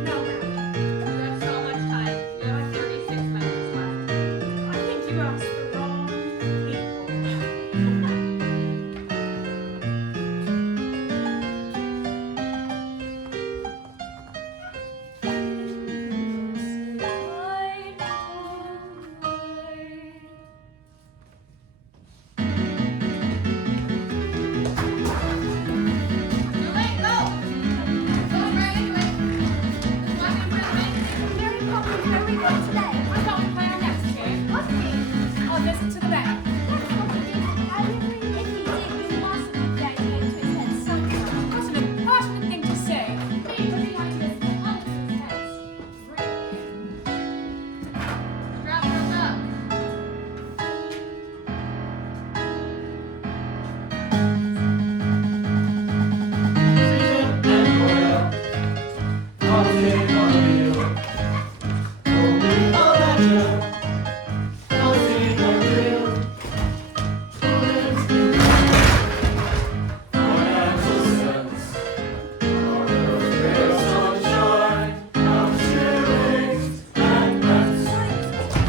No, ma'am. You have so much time. You have 36 minutes left. I think you asked the wrong people. Too late. Go. Go, Brandon. Just walk in front of me. Mary Poppins, where we go today? I thought we planned next year. What do you mean? I'll visit to the bank. That's what we did. If he did, we must have been getting into his head somehow. That's an impertinent thing to say. Me putting ideas in other people's heads. Really? Strap us up.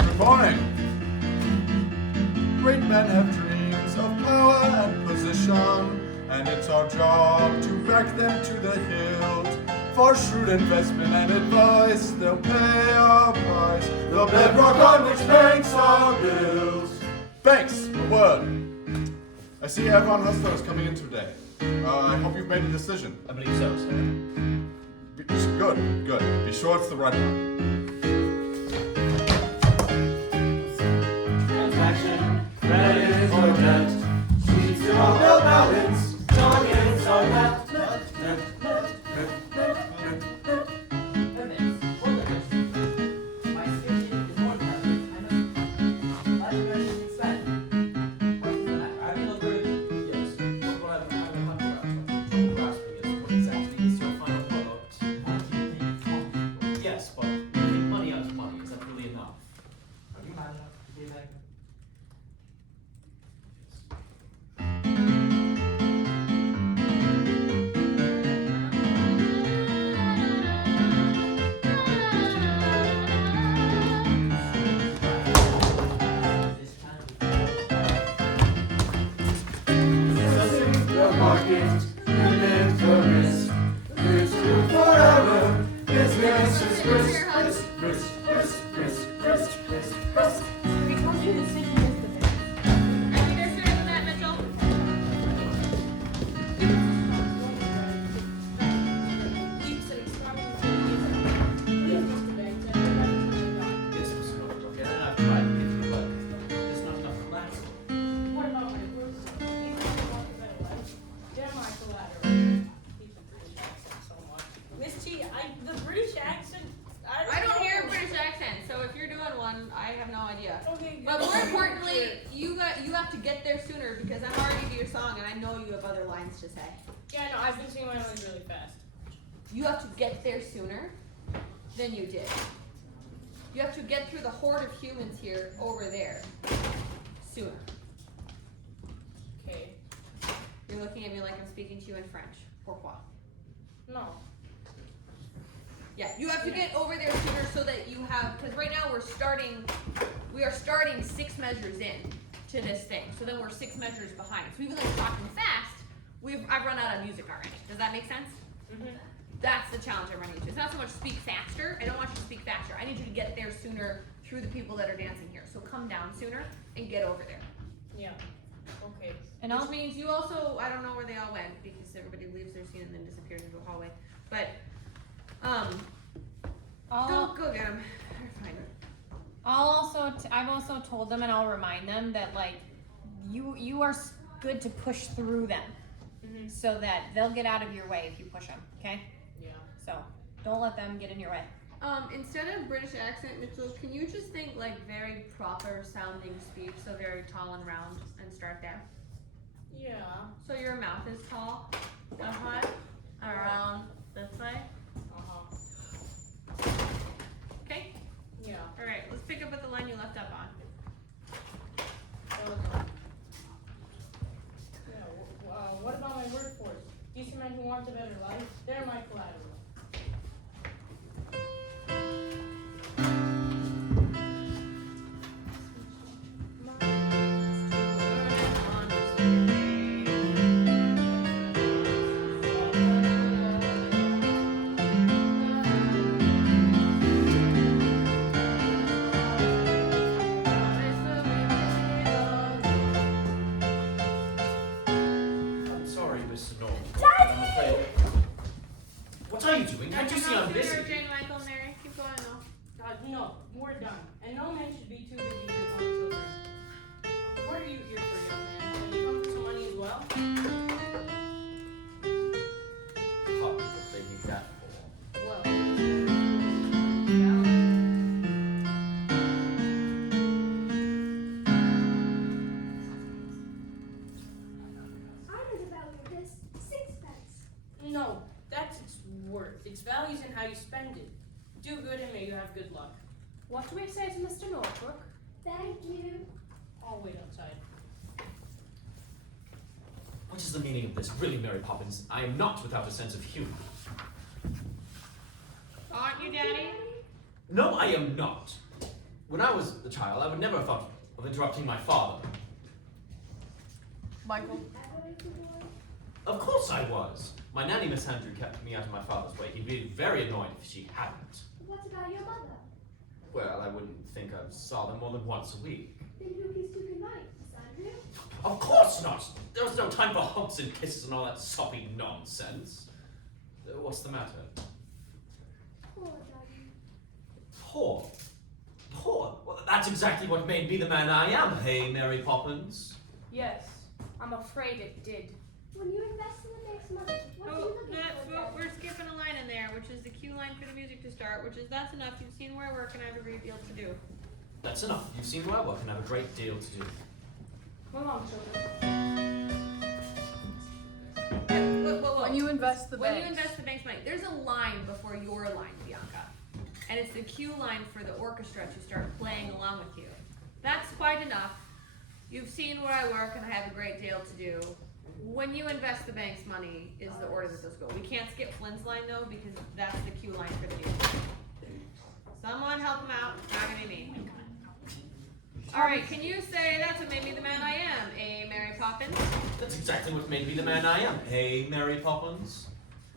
Good morning. Great men have dreams of power and position, and it's our job to back them to the hilt. For shrewd investment and advice, they'll pay our price. The bedrock on which banks are built. Banks, a word. I see everyone hustler is coming in today. I hope you've made a decision. I believe so, sir. Good. Be sure it's the right one. Transaction, credit or debt. Sheets of no balance, targets are met. Yes, but making money out of money, is that really enough? Are you mad enough to be a banker? The market, limit the risk. Risk forever. Business is risk. Because your decision is the best. I think they're sooner than that, Mitchell. Keeps it extravagant. Yes, Mr. Norwood, okay, then I've tried to get you, but there's not enough collateral. What about my work? Damn, I collateral. Miss T, the British accent. I don't hear a British accent, so if you're doing one, I have no idea. Okay, But more importantly, you have to get there sooner because I'm already to your song and I know you have other lines to say. Yeah, no, I've been singing my lines really fast. You have to get there sooner than you did. You have to get through the horde of humans here over there sooner. Okay. You're looking at me like I'm speaking to you in French. Pourquoi? No. Yeah, you have to get over there sooner so that you have, because right now we are starting 6 measures in to this thing. So then we're 6 measures behind. So even though we're talking fast, I've run out of music already. Does that make sense? Mm-hmm. That's the challenge I'm running into. It's not so much speak faster. I don't want you to speak faster. I need you to get there sooner through the people that are dancing here. So come down sooner and get over there. Yeah. Okay. Which means you also, I don't know where they all went because everybody leaves their scene and then disappears into a hallway. But, go get them. They're fine. I've also told them, and I'll remind them that like you are good to push through them, so that they'll get out of your way if you push them. Okay? Yeah. So don't let them get in your way. Instead of British accent, Mitchell, can you just think like very proper sounding speech, so very tall and round, and start there? Yeah. So your mouth is tall, around this way. Okay. Yeah. All right. Let's pick up at the line you left up on. What about my workforce? Decent men who want a better life? They're my collateral. I'm sorry, Mr. Norton. I'm afraid. What are you doing? Can't you see I'm busy? Jane, Michael, Mary, keep going now. No, we're done. And no man should be too busy with his own children. What are you here for, young man? Have you come for some money as well? What would they need that for? Well, I know the value of this. 6pence. no, that's its worth. Its value's in how you spend it. Do good and may you have good luck. What do we say to Mr. Northbrook? Thank you. I'll wait outside. What is the meaning of this? Really, Mary Poppins, I am not without a sense of humor. Aren't you, Daddy? No, I am not. When I was a child, I would never have thought of interrupting my father. Michael. Of course I was. My nanny, Miss Andrew, kept me out of my father's way. He'd be very annoyed if she hadn't. What about your mother? Well, I wouldn't think I saw them more than once a week. Then you kissed her goodnight, Miss Andrew. Of course not! There was no time for hugs and kisses and all that soppy nonsense. What's the matter? Poor Daddy. Poor? Poor? Well, that's exactly what made me the man I am, hey, Mary Poppins. Yes, I'm afraid it did. When you invest in the next money, what are you looking for, Daddy? We're skipping a line in there, which is the cue line for the music to start, which is that's enough. You've seen where I work and I have a great deal to do. That's enough. You've seen where I work and have a great deal to do. Come along, children. When you invest the When you invest the bank's money, there's a line before your line, Bianca. And it's the cue line for the orchestra to start playing along with you. That's quite enough. You've seen where I work and I have a great deal to do. When you invest the bank's money is the order that those go. We can't skip Flynn's line though because that's the cue line for the music. Someone help him out. Not gonna be me. Alright, can you say that's what made me the man I am, eh, Mary Poppins? That's exactly what made me the man I am, hey, Mary Poppins.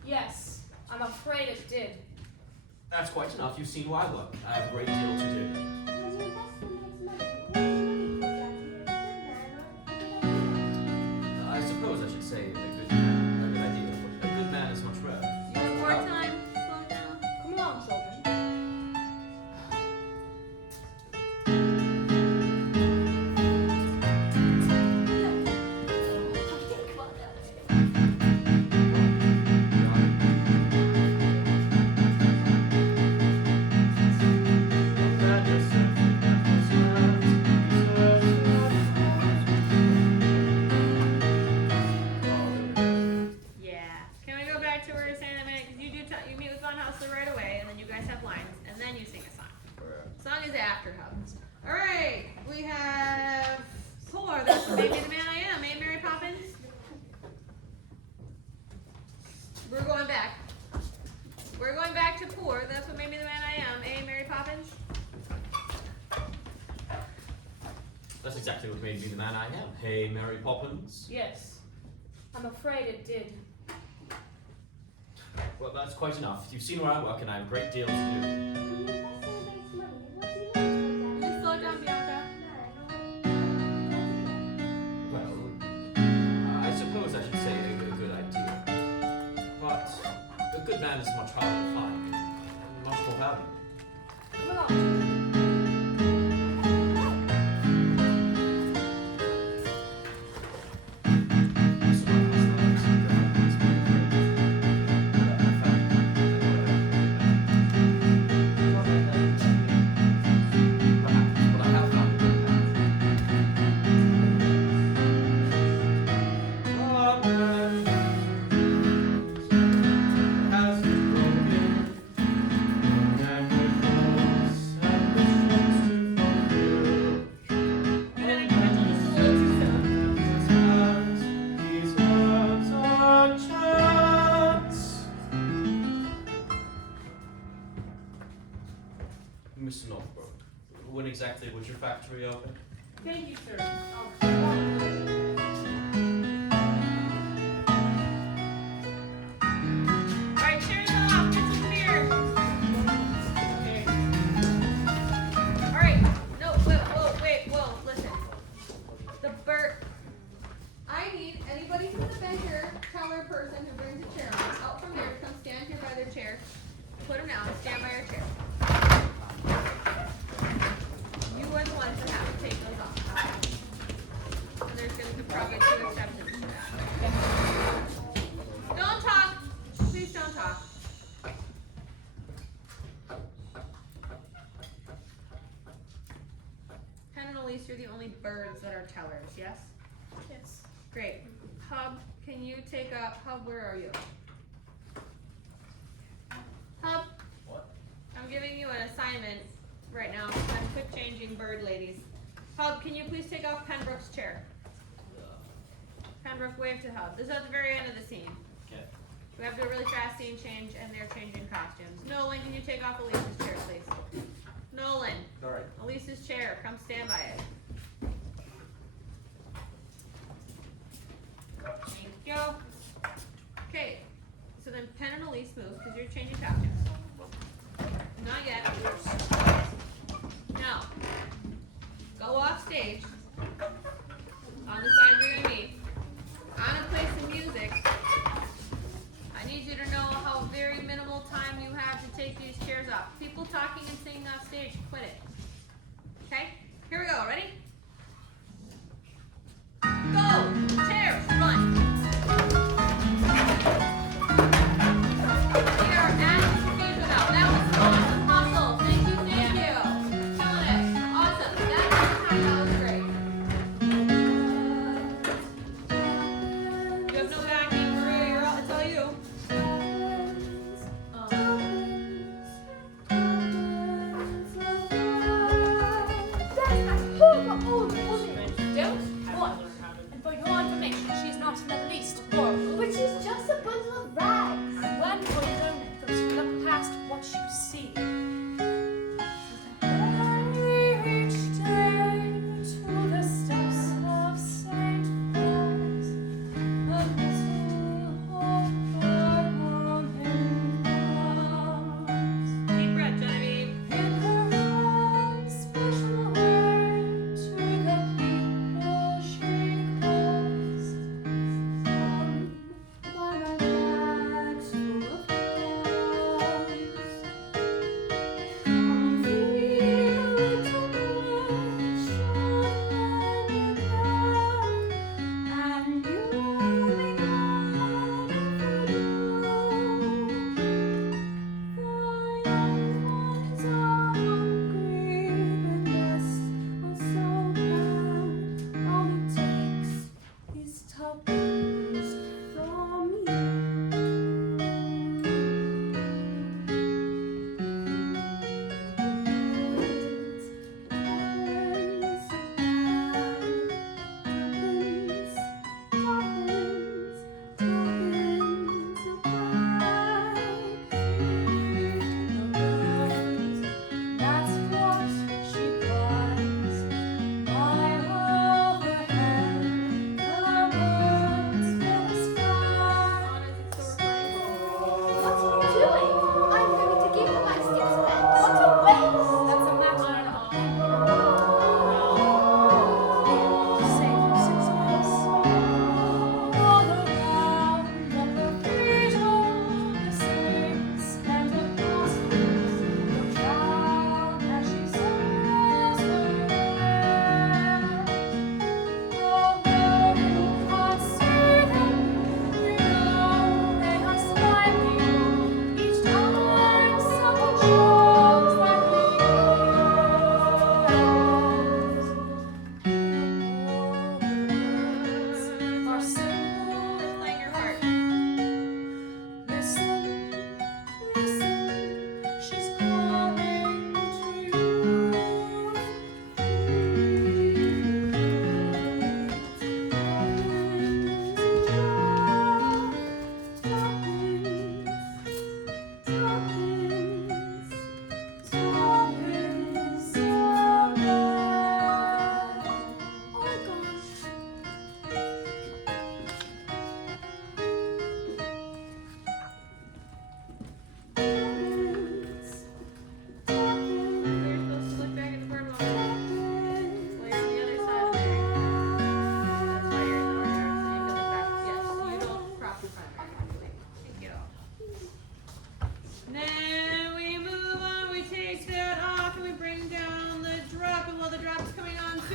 Yes, I'm afraid it did. That's quite enough. You've seen where I work. I have a great deal to do. When you invest the next money, what are you looking for, Daddy? A good man or I suppose I should say a good man. A good idea. A good man is much rarer. One more time. Slow down. Come along, children. Yeah. Can we go back to where we were saying a minute? Because you meet with Von Hausler right away, and then you guys have lines, and then you sing a song. Song is after hubs. All right, we have Poor. That's what made me the man I am, eh, Mary Poppins? We're going back. We're going back to Poor. That's what made me the man I am, eh, Mary Poppins? That's exactly what made me the man I am. Hey, Mary Poppins. Yes, I'm afraid it did. Well, that's quite enough. You've seen where I work and I have a great deal to do. when you invest in the next money, what are you looking for, Daddy? Just slow down, Bianca. Well, I suppose I should say a good idea. But a good man is much harder to find and much more valuable. Come along, children. Northbrook. When exactly was your factory open? Thank you, sir. Alright, chairs off, get some beer. Alright, no, whoa, listen. The bird. I need anybody who's a vendor, teller person who brings a chair out from there to come stand here by their chair. Put them down, stand by your chair. You are the ones that have to take those off. And there's going to be probably 2 exceptions to that. Don't talk. Please don't talk. Pen and Elise, you're the only birds that are tellers, yes? Yes. Great. Hub, can you take up, Hub, where are you? Hub? What? I'm giving you an assignment right now. I'm quick changing bird ladies. Hub, can you please take off Pembroke's chair? Pembroke, wave to Hub. This is at the very end of the scene. Okay. We have to do a really fast scene change and they're changing costumes. Nolan, can you take off Elise's chair, please? Nolan. All right. Elise's chair, come stand by it. Thank you. Okay, so then Pen and Elise move because you're changing costumes. Not yet. Now, go off stage on the side you're gonna be. I'm gonna play some music. I need you to know how very minimal time you have to take these chairs off. People talking and singing off stage, quit it. Okay? Here we go, ready?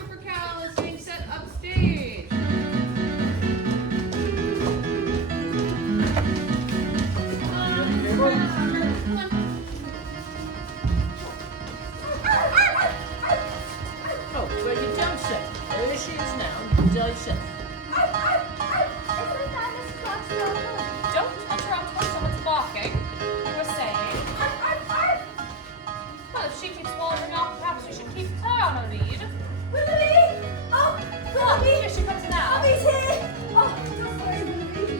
Supercal is being set upstage. Oh, well, you don't say. There she is now. You tell yourself. Isn't that Miss Clark's dog? Don't interrupt when someone's barking. You were saying. Well, if she keeps wandering off, perhaps we should keep her on a lead. Willoughby! Oh, Come on, Willoughby! here she comes now. Willoughby's here! Oh, don't worry, Willoughby.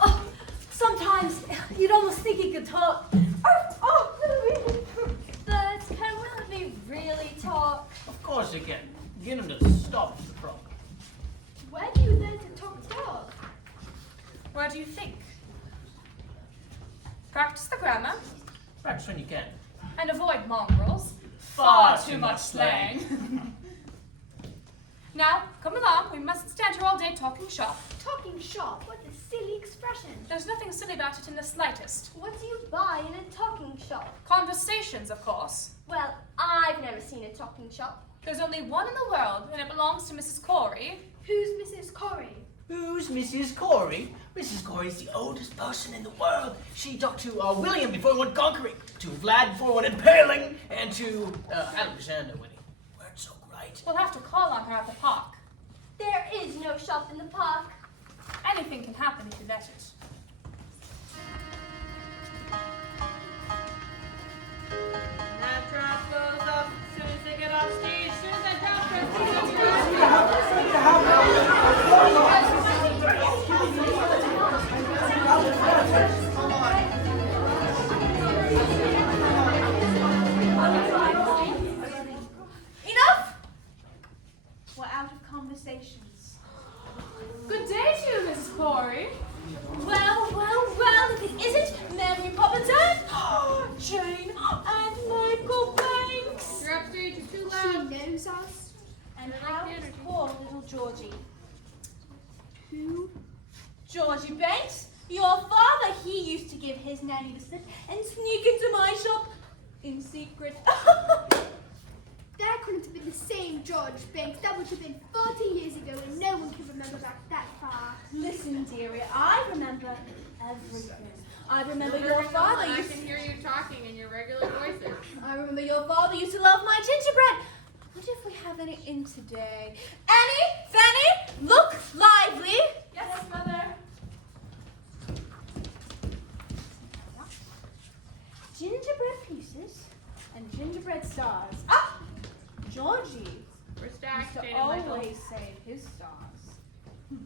Oh, sometimes you'd almost think he could talk. Oh, Willoughby! But can Willoughby really talk? Of course you can. Get him to stop is the problem. Where do you learn to talk dog? Where do you think? Practice the grammar Practice when you can. and avoid mongrels. Far too much slang. Now, come along. We mustn't stand here all day talking shop. Talking shop? What a silly expression. There's nothing silly about it in the slightest. What do you buy in a talking shop? Conversations, of course. Well, I've never seen a talking shop. There's only one in the world, and it belongs to Mrs. Corey. Who's Mrs. Corey? Who's Mrs. Corey? Mrs. Corey's the oldest person in the world. She talked to William before he went conquering, to Vlad before he went impaling, and to Alexander when he weren't so great. We'll have to call on her at the park. There is no shop in the park. Anything can happen if you let it. And that drop goes up as soon as they get off stage. As soon as that drop goes up. Enough! We're out of conversations. Good day to you, Mrs. Corey. Well, if it isn't Mary Poppins Act, Jane and Michael Banks. You're upstage, you're too She loud. knows us. And I like how the is energy. poor little Georgie? Who? Georgie Banks? Your father, he used to give his nanny the slip and sneak into my shop in secret. That couldn't have been the same George Banks. That would have been 40 years ago, and no one can remember back that far. Listen, dearie, I remember everything. I remember You're your very father normal, I used can hear you talking in your regular voices. I remember your father used to love my gingerbread. What if we have any in today? Annie, Fanny, look lively. Yes, Mother. Gingerbread pieces and gingerbread stars. Ah, Georgie We're used stacked, to Jane and Michael. always save his stars.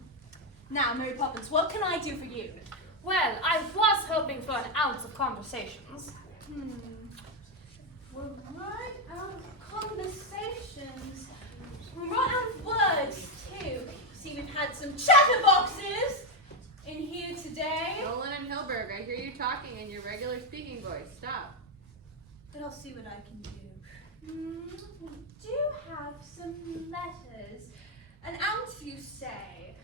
Now, Mary Poppins, what can I do for you? Well, I was hoping for an ounce of conversations. We're right out of conversations. We're right out of words, too. See, we've had some chatterboxes in here today. Nolan and Hilberg, I hear you talking in your regular speaking voice. Stop. But I'll see what I can do. We do have some letters. An ounce, you say?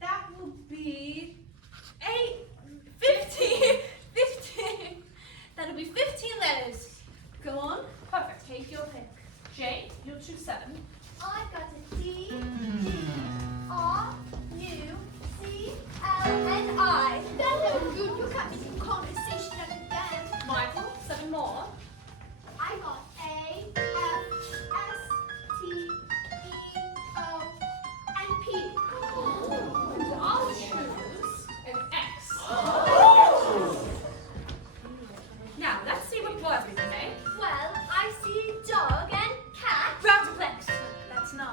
That will be 15. That'll be 15 letters. Go on. Perfect. Take your pick. Jane, you'll choose 7. I got a D, G, R, U, C, L, and I. That's no good. You can't make a conversation out of them. Michael, 7 more. I got A, F, S, T, E, O, and P. I'll choose an X. Now, let's see what words we can make. Well, I see dog and cat. Roundplex. That's 9.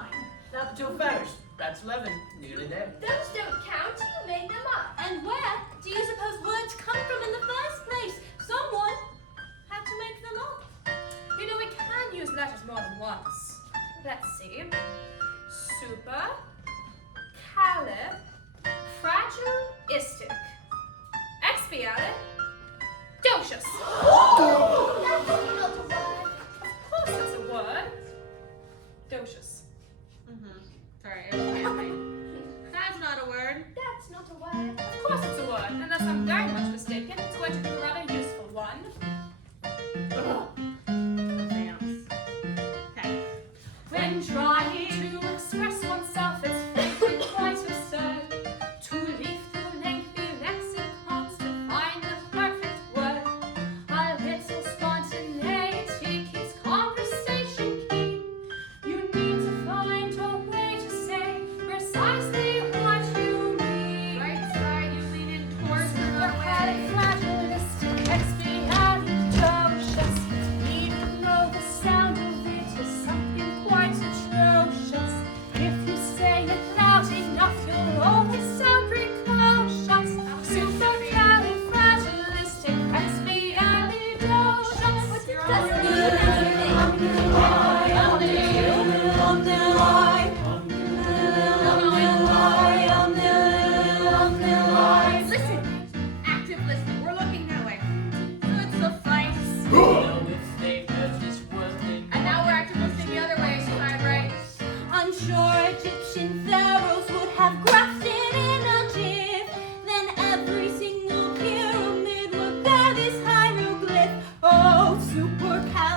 Up to feathers. That's 11. Nearly there. Those don't count. You made them up. And where do you suppose words come from in the first place? Someone had to make them up. You know, we can use letters more than once. Let's see. Super, calif, fragilistic, expiated, docious. That's not a word. Of course that's a word. Docious. Sorry, it was my thing. That's not a word. That's not a word. Of course it's a word. Unless I'm very much mistaken, it's going to be a rather useful one. Vamps. Okay.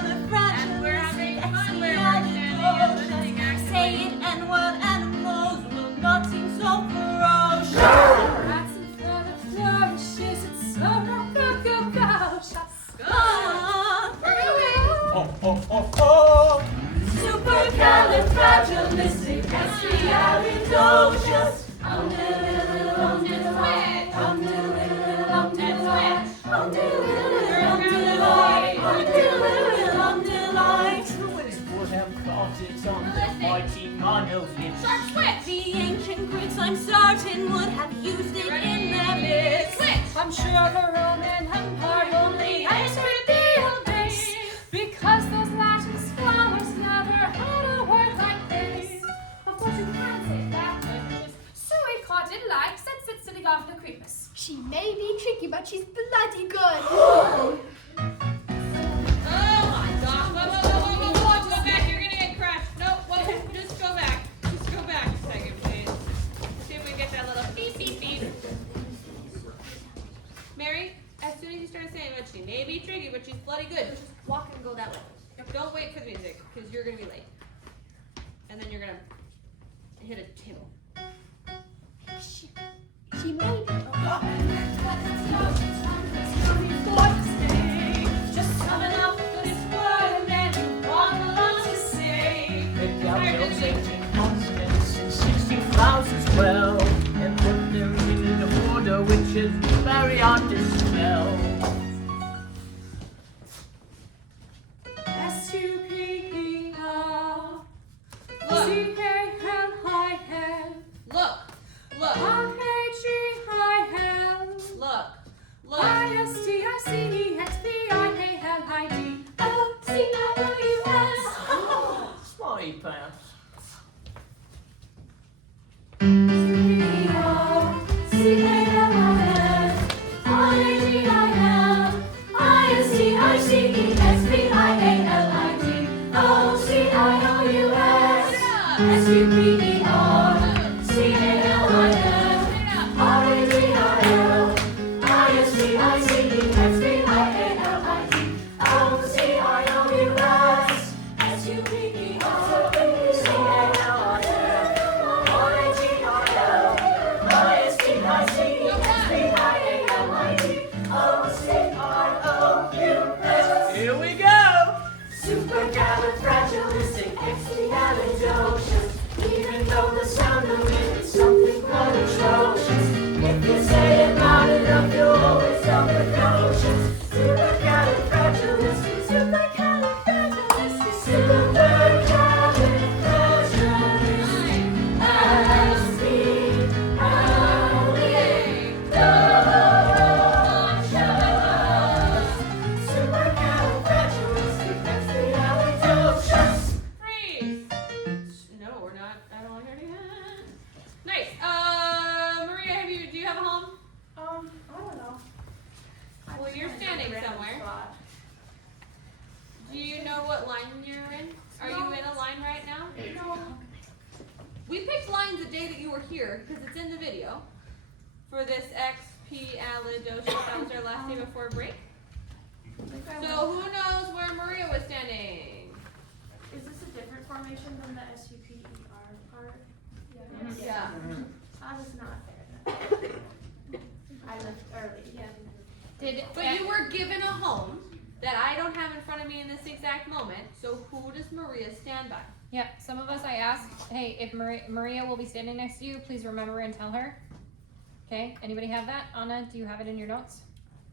supercalifragilistic. we're having fun where we're standing and listening actively. Say it and what animals will not seem so ferocious. Rats and feathers flourishes, it's so ferocious. Supercalifragilisticexpialidocious. Druids would have carved it on the mighty monolith. Sharp switch. The ancient Greeks, I'm certain, would have used it in their myths. Switch. I'm sure the Roman Empire only has revealed this, because those Latin scholars never had a word like this. Of course, you can say that languages, so we caught it like sitting off the creepus. She may be tricky, but she's bloody good. Oh my god. Whoa. Go back. You're gonna get crushed. No, whoa. Just go back. Just go back a second, please. See if we can get that little beep. Mary, as soon as you start saying that she may be tricky, but she's bloody good, just walk and go that way. Don't wait for the music, because you're gonna be late. And then you're gonna hit a table. She may be. Just coming up with this word and then you want a lot to say. Pick out those ancient consonants and 60 vowels as well, and put them in an order which is very hard to spell. S-U-P-E-R Look, C-A-L-I-N look, R-A-G-I-N look. I-S-T-I-C-E-X-P-I-A-L-I-D O-C-I-O-U-S. Smarty pants. C-A-L-I-N R-A-G-I-N I-S-T-I-C-E-X-P-I-A-L-I-D O-C-I-O-U-S. S-U-P-E-R C-A-L-I-N R-A-G-I-N I-S-T-I-C-E-X-P-I-A-L-I-D O-C-I-O-U-S. S-U-P-E-R C-A-L-I-N Here we go! Supercalifragilisticexpialidocious. Even though the sound of it is something quite atrocious, if you say it loud enough, you'll always sound precocious. Supercalifragilistic, supercalifragilistic, supercalifragilisticexpialidocious. Freeze. No, we're not. I don't want to hear it. Nice. Maria, do you have a home? I don't know. Well, you're standing somewhere. Do you know what line you're in? Are you in a line right now? No. We picked lines the day that you were here because it's in the video for this expialidocious. That was our last day before break. So who knows where Maria was standing? Is this a different formation than the S-U-P-E-R part? Yeah. I was not there then. I left early. Yeah. But you were given a home that I don't have in front of me in this exact moment. So who does Maria stand by? Yeah, some of us I asked, hey, if Maria will be standing next to you, please remember and tell her. Okay, anybody have that? Anna, do you have it in your notes?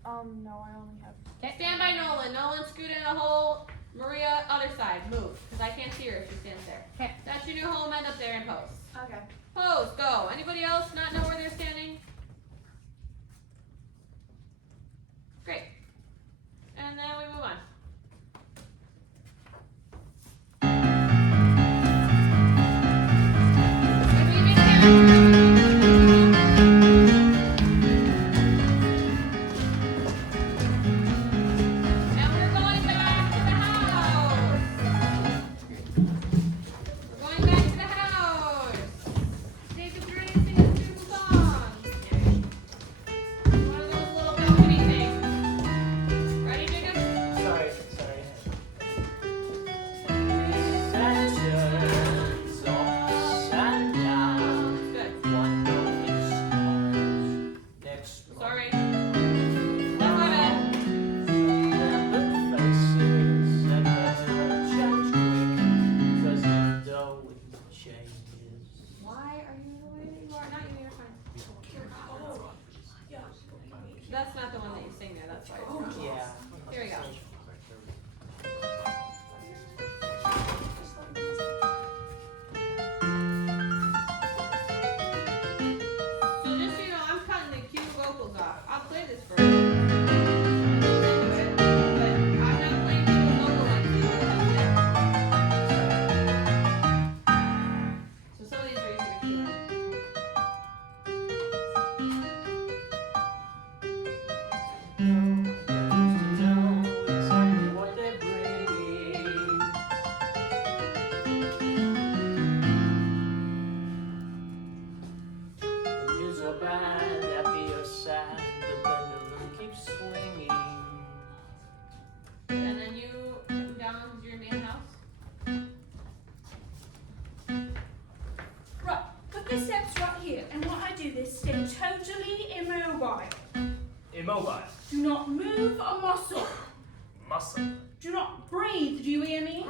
No, I only have. Okay. Stand by Nolan. Nolan, scoot in a hole. Maria, other side. Move. Because I can't see her if she stands there. Okay. That's your new home. End up there and pose. Okay. Pose. Go. Anybody else not know where they're standing? Great. And then we move on. Good evening, Karen. And we're going back to the house. We're going back to the house. Jacob's ready to sing a stupid song. One of those little balcony things. Ready, Jacob? Sorry. immobile. Do not move a muscle. Muscle. Do not breathe, do you hear me?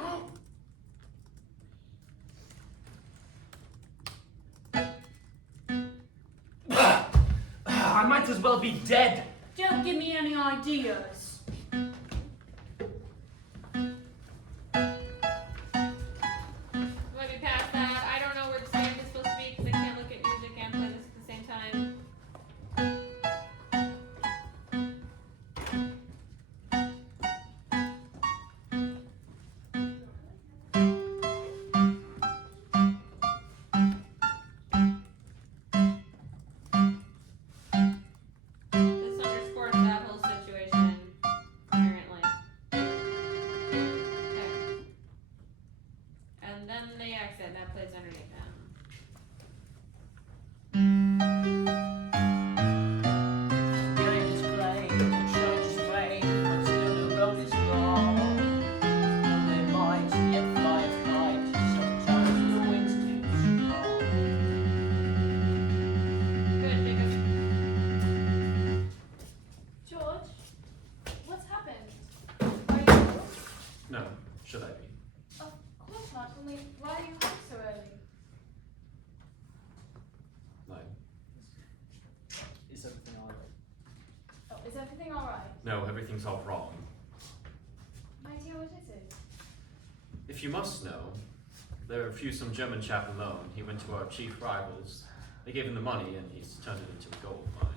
I might as well be dead. Don't give me any ideas. Let me pass that. I don't know where the stand is supposed to be because I can't look at music and play this at the same time. This underscores that whole situation, apparently. Okay. And then they exit, and that plays underneath them. Getting his flame, the church is flame, but still the road is long. Still they might yet fly a kite, sometimes the wind's too strong. Good, Jacob. George, what's happened? Are you? No, should I be? Of course not. Only why are you home so early? No. Is everything alright? Oh, is everything all right? No, everything's all wrong. My dear, what is it? If you must know, there refused some German chap alone. He went to our chief rivals. They gave him the money and he's turned it into a gold mine.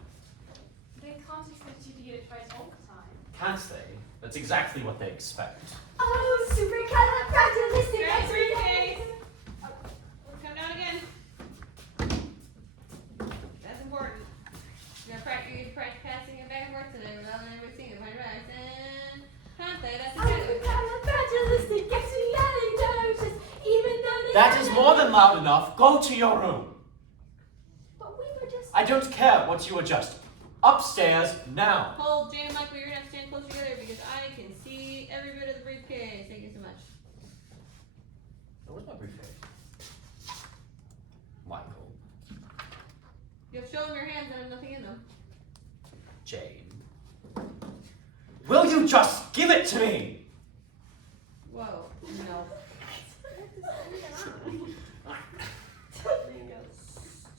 They can't expect you to get it right all the time. Can't they? That's exactly what they expect. Oh, supercalifragilistic. Grab briefcase. Come down again. That's important. You're practicing it back and forth today without everything in my and can't say that's exactly. Supercalifragilisticexpialidocious. Even though they That is more than loud enough. Go to your room. But we were just. I don't care what you adjust. Upstairs now. Hold, Jane and Michael, you're gonna have to stand close together because I can see every bit of the briefcase. Thank you so much. Where's my briefcase? Michael. You have to show them your hands and have nothing in them. Jane. Will you just give it to me? Whoa, no.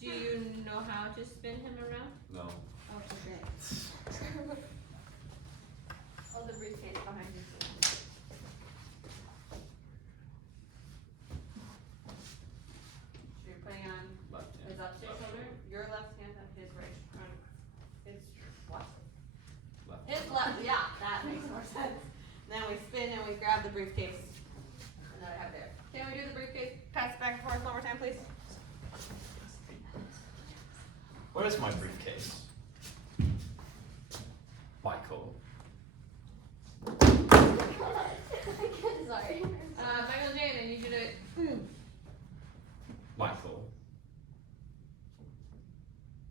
Do you know how to spin him around? No. Oh, great. Hold the briefcase behind you. So you're putting on Left hand. his upstairs shoulder, your left hand on his right front. His what? Left. His left, yeah, that makes more sense. Then we spin and we grab the briefcase. And then I have there. Can we do the briefcase? Pass it back and forth one more time, please. Where is my briefcase? Michael. Sorry. Michael and Jane, I need you to. Michael.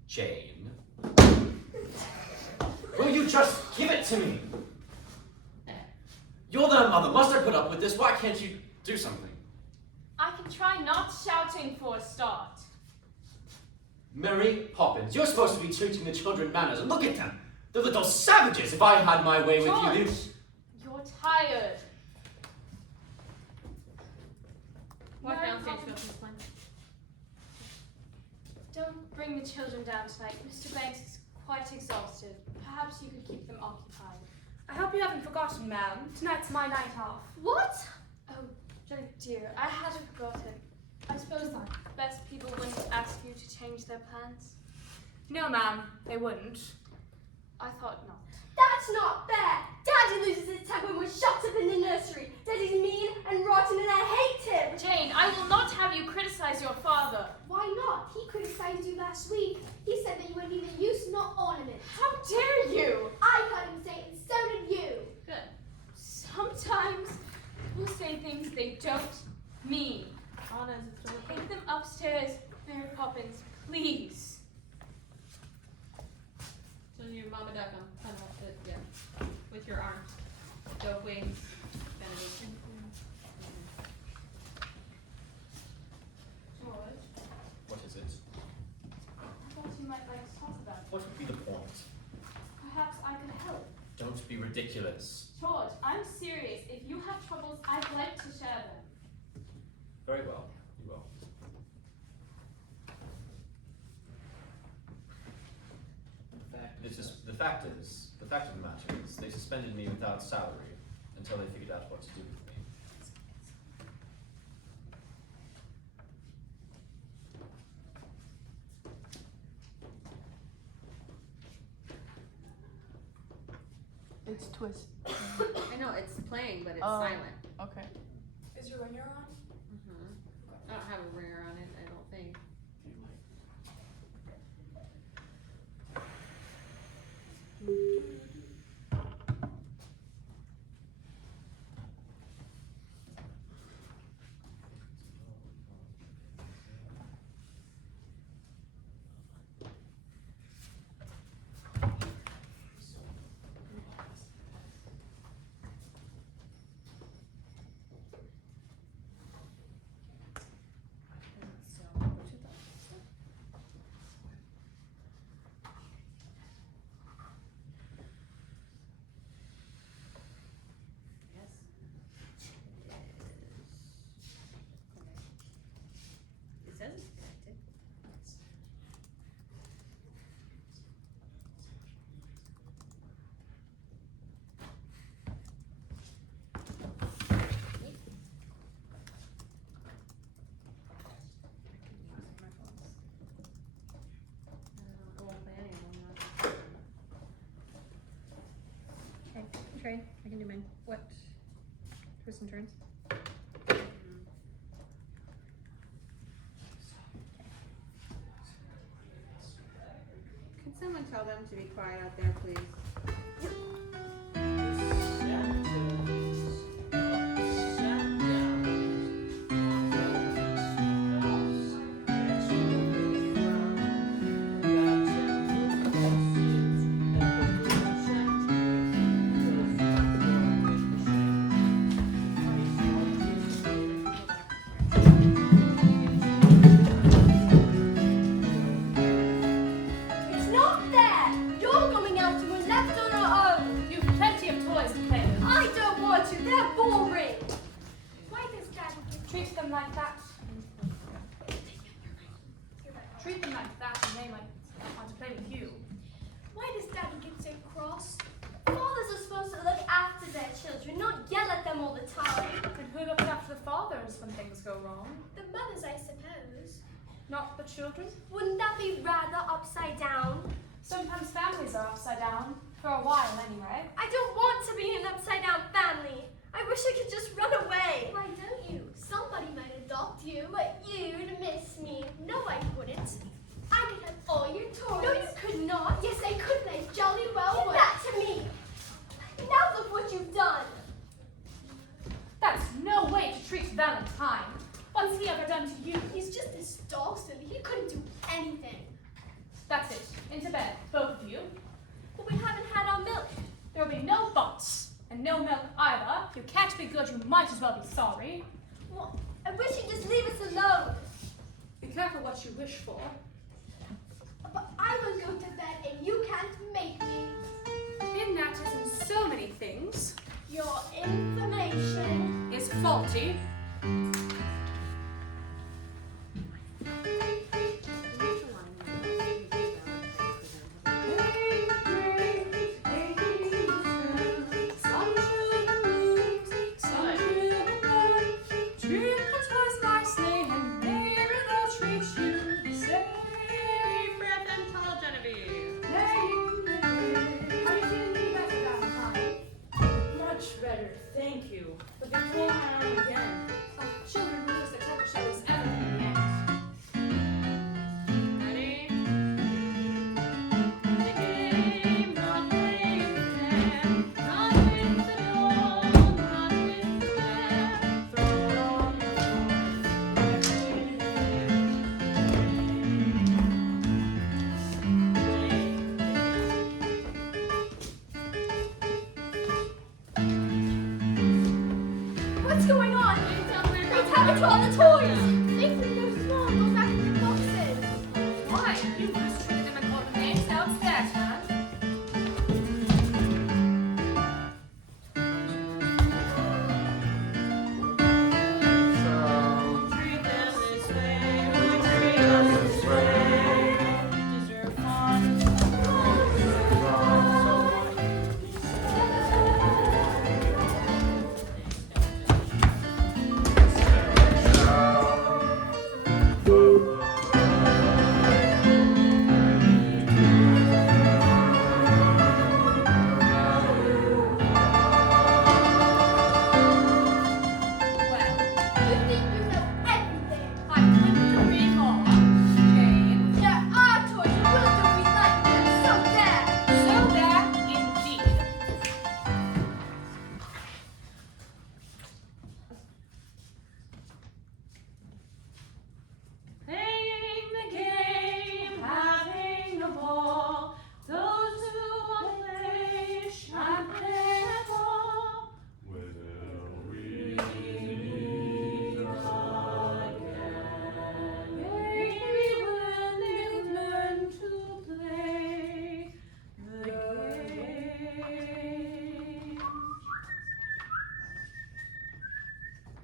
Jane. Will you just give it to me? You're their mother. Must I put up with this? Why can't you do something? I can try not shouting for a start. Mary Poppins, you're supposed to be teaching the children manners, and look at them. They're little savages. If I had my way with George, you. you're tired. Walk Mary downstairs, go Poppins, to this one. don't bring the children down tonight. Mr. Banks is quite exhausted. Perhaps you could keep them occupied. I hope you haven't forgotten, ma'am. Tonight's my night off. What? Oh, dear, I had forgotten. I suppose the best people wouldn't ask you to change their plans. No, ma'am, they wouldn't. I thought not. That's not fair. Daddy loses his temper when we're shut up in the nursery. Daddy's mean and rotten and I hate him. Jane, I will not have you criticize your father. Why not? He criticized you last week. He said that you were neither use nor ornament. How dare you? I heard him say it, and so did you. Good. Sometimes people say things they don't mean. Anna, is it still okay? Take them upstairs, Mary Poppins, please. So your mama duck on, kind of, yeah, with your arms. Dove wings. Benediction. George, What is it? I thought you might like to talk about it. What would be the point? Perhaps I ridiculous. George, I'm serious. If you have troubles, I'd like to share them. Very well, you will. The fact of the matter is, they suspended me without salary until they figured out what to do with me. It's twist. I know it's playing, but it's Oh. silent. Okay. Is your ringer on? I don't have a ringer on it. I don't think. It says it's connected. It won't play any of them now. Okay, try. I can do mine. What? Twists and turns. Can someone tell them to be quiet out there, please? It's not there! You're going out and we're left on our own! You've plenty of toys to play with. I don't want to, they're boring! Why does Daddy Treat them like that. Treat them like that and they might want to play with you. Why does Daddy get so cross? Fathers are supposed to look after their children, not yell at them all the time. And who looks after the fathers when things go wrong? The mothers, I suppose. Not the children? Wouldn't that be rather upside down? Sometimes families are upside down. For a while, anyway. I don't want to be in an upside down family. I wish I could just run away. Why don't you? Somebody might adopt you, but you'd miss me. No, I wouldn't. I could have all your toys. No, you could not. Yes, I could, and I jolly well would. Give that to me. Now look what you've done. That's no way to treat Valentine. What's he ever done to you? He's just this Dawson. He couldn't do anything. That's it. Into bed, both of you. But we haven't had our milk. There'll be no buts. And no milk either. If you can't be good, you might as well be sorry. Well, I wish you'd just leave us alone. Be careful what you wish for. But I will go to bed and you can't make me. In that is in so many things. Your information Is faulty. Some children lose, some children learn. Treat the toys nicely and maybe they'll treat you the same. Deep breath and tell Genevieve. How do you feel better, Valentine? Much better, thank you. But they pulled my arm again. Children who lose their temper shows everything in the end. Ready? The game of playing fair. Not with the doll, not with the bear. Throw it on the What's going on? It's happened to all the toys. Things are so small. Go back in your boxes. Why? You could have treated them and called them names. How's that, huh?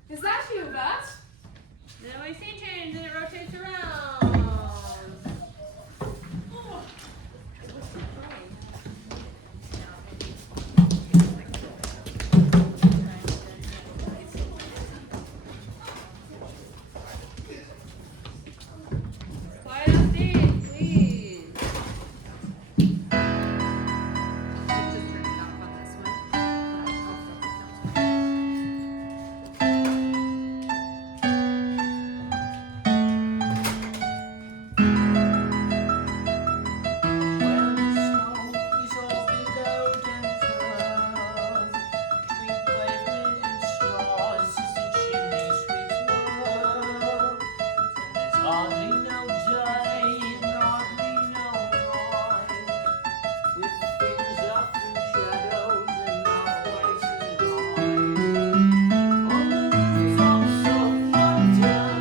Is that you, Bert? Then we see change and it rotates around. Quiet on stage, please. Just turn it off on this one. When the snow is all billowed and curled, between pavement and straws is the chimney sweep's world. There's hardly no day and hardly no night, with things up in shadows and not places wide. On the rooftops of London,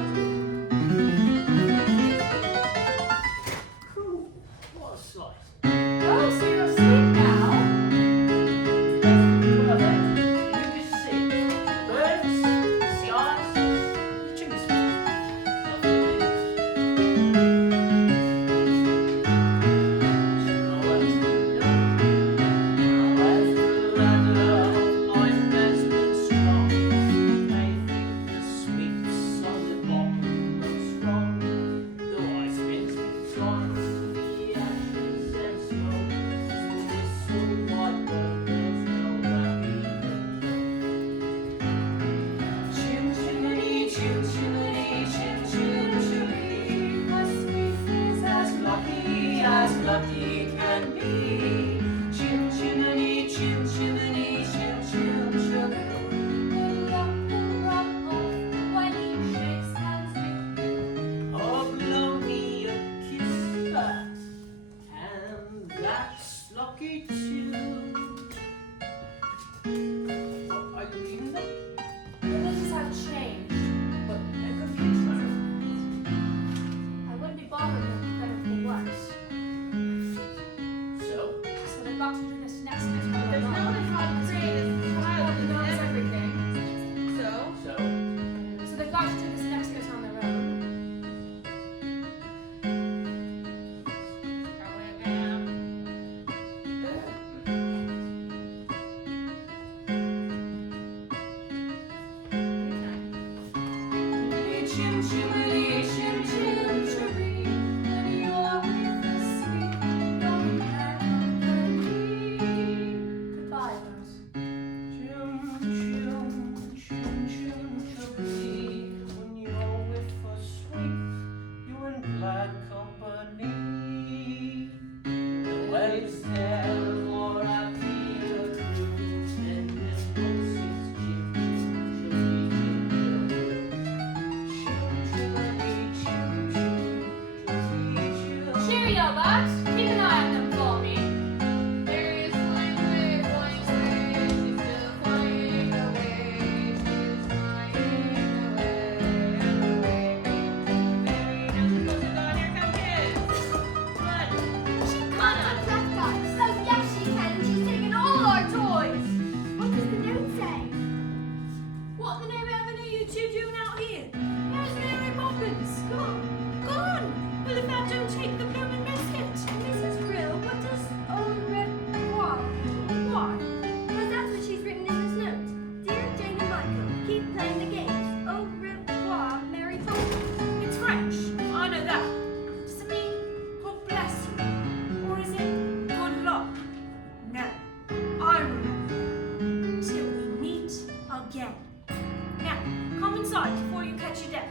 cool, what a sight. Oh, so you're asleep now? Perfect. You can see the birds, the skies, the chimney sweep. Chim chimney, chim chimney, chim chim chimney. My sweet is as lucky can be. Chim chimney, chim chimney, chim chim chimney. When he shakes hands with you. Oh, blow me a kiss back, and that's lucky too. What are you reading there? Religions have changed. But they're confused, man. I wouldn't be bothered if better for worse. So, So they've got to do this next bit. There's no one how to create a child who knows everything. So, So they've got to do this next bit on their own. chim chimney, chim chim chimney. When you're with the sweet, don't have company. Goodbye, Rose. Chim chim chim chim chimney. When you're with the sweet, you're in glad company. The waves there are more happier than this one sings chim chim chim. Cheerio, Bugs. Keep an eye on them for me. there is flying away, she's still flying away, she's flying away, and away, very now she's supposed to go, and here come kids. Run. She can't protect us. Oh, yes, she can. And she's taken all our toys. What does the note say? What the name ever are you two doing out here? Where's Mary Poppins? Gone. Gone. Well, if that don't take the bloomin' biscuit. Mrs. Brill, what does au revoir mean? Why? Because that's what she's written in this note. Dear Jane and Michael, keep playing the games. Au revoir, Mary Poppins. It's French. I know that. Does it mean God bless you? Or is it good luck? No. I remember. Till we meet again. Now, come inside before you catch your death.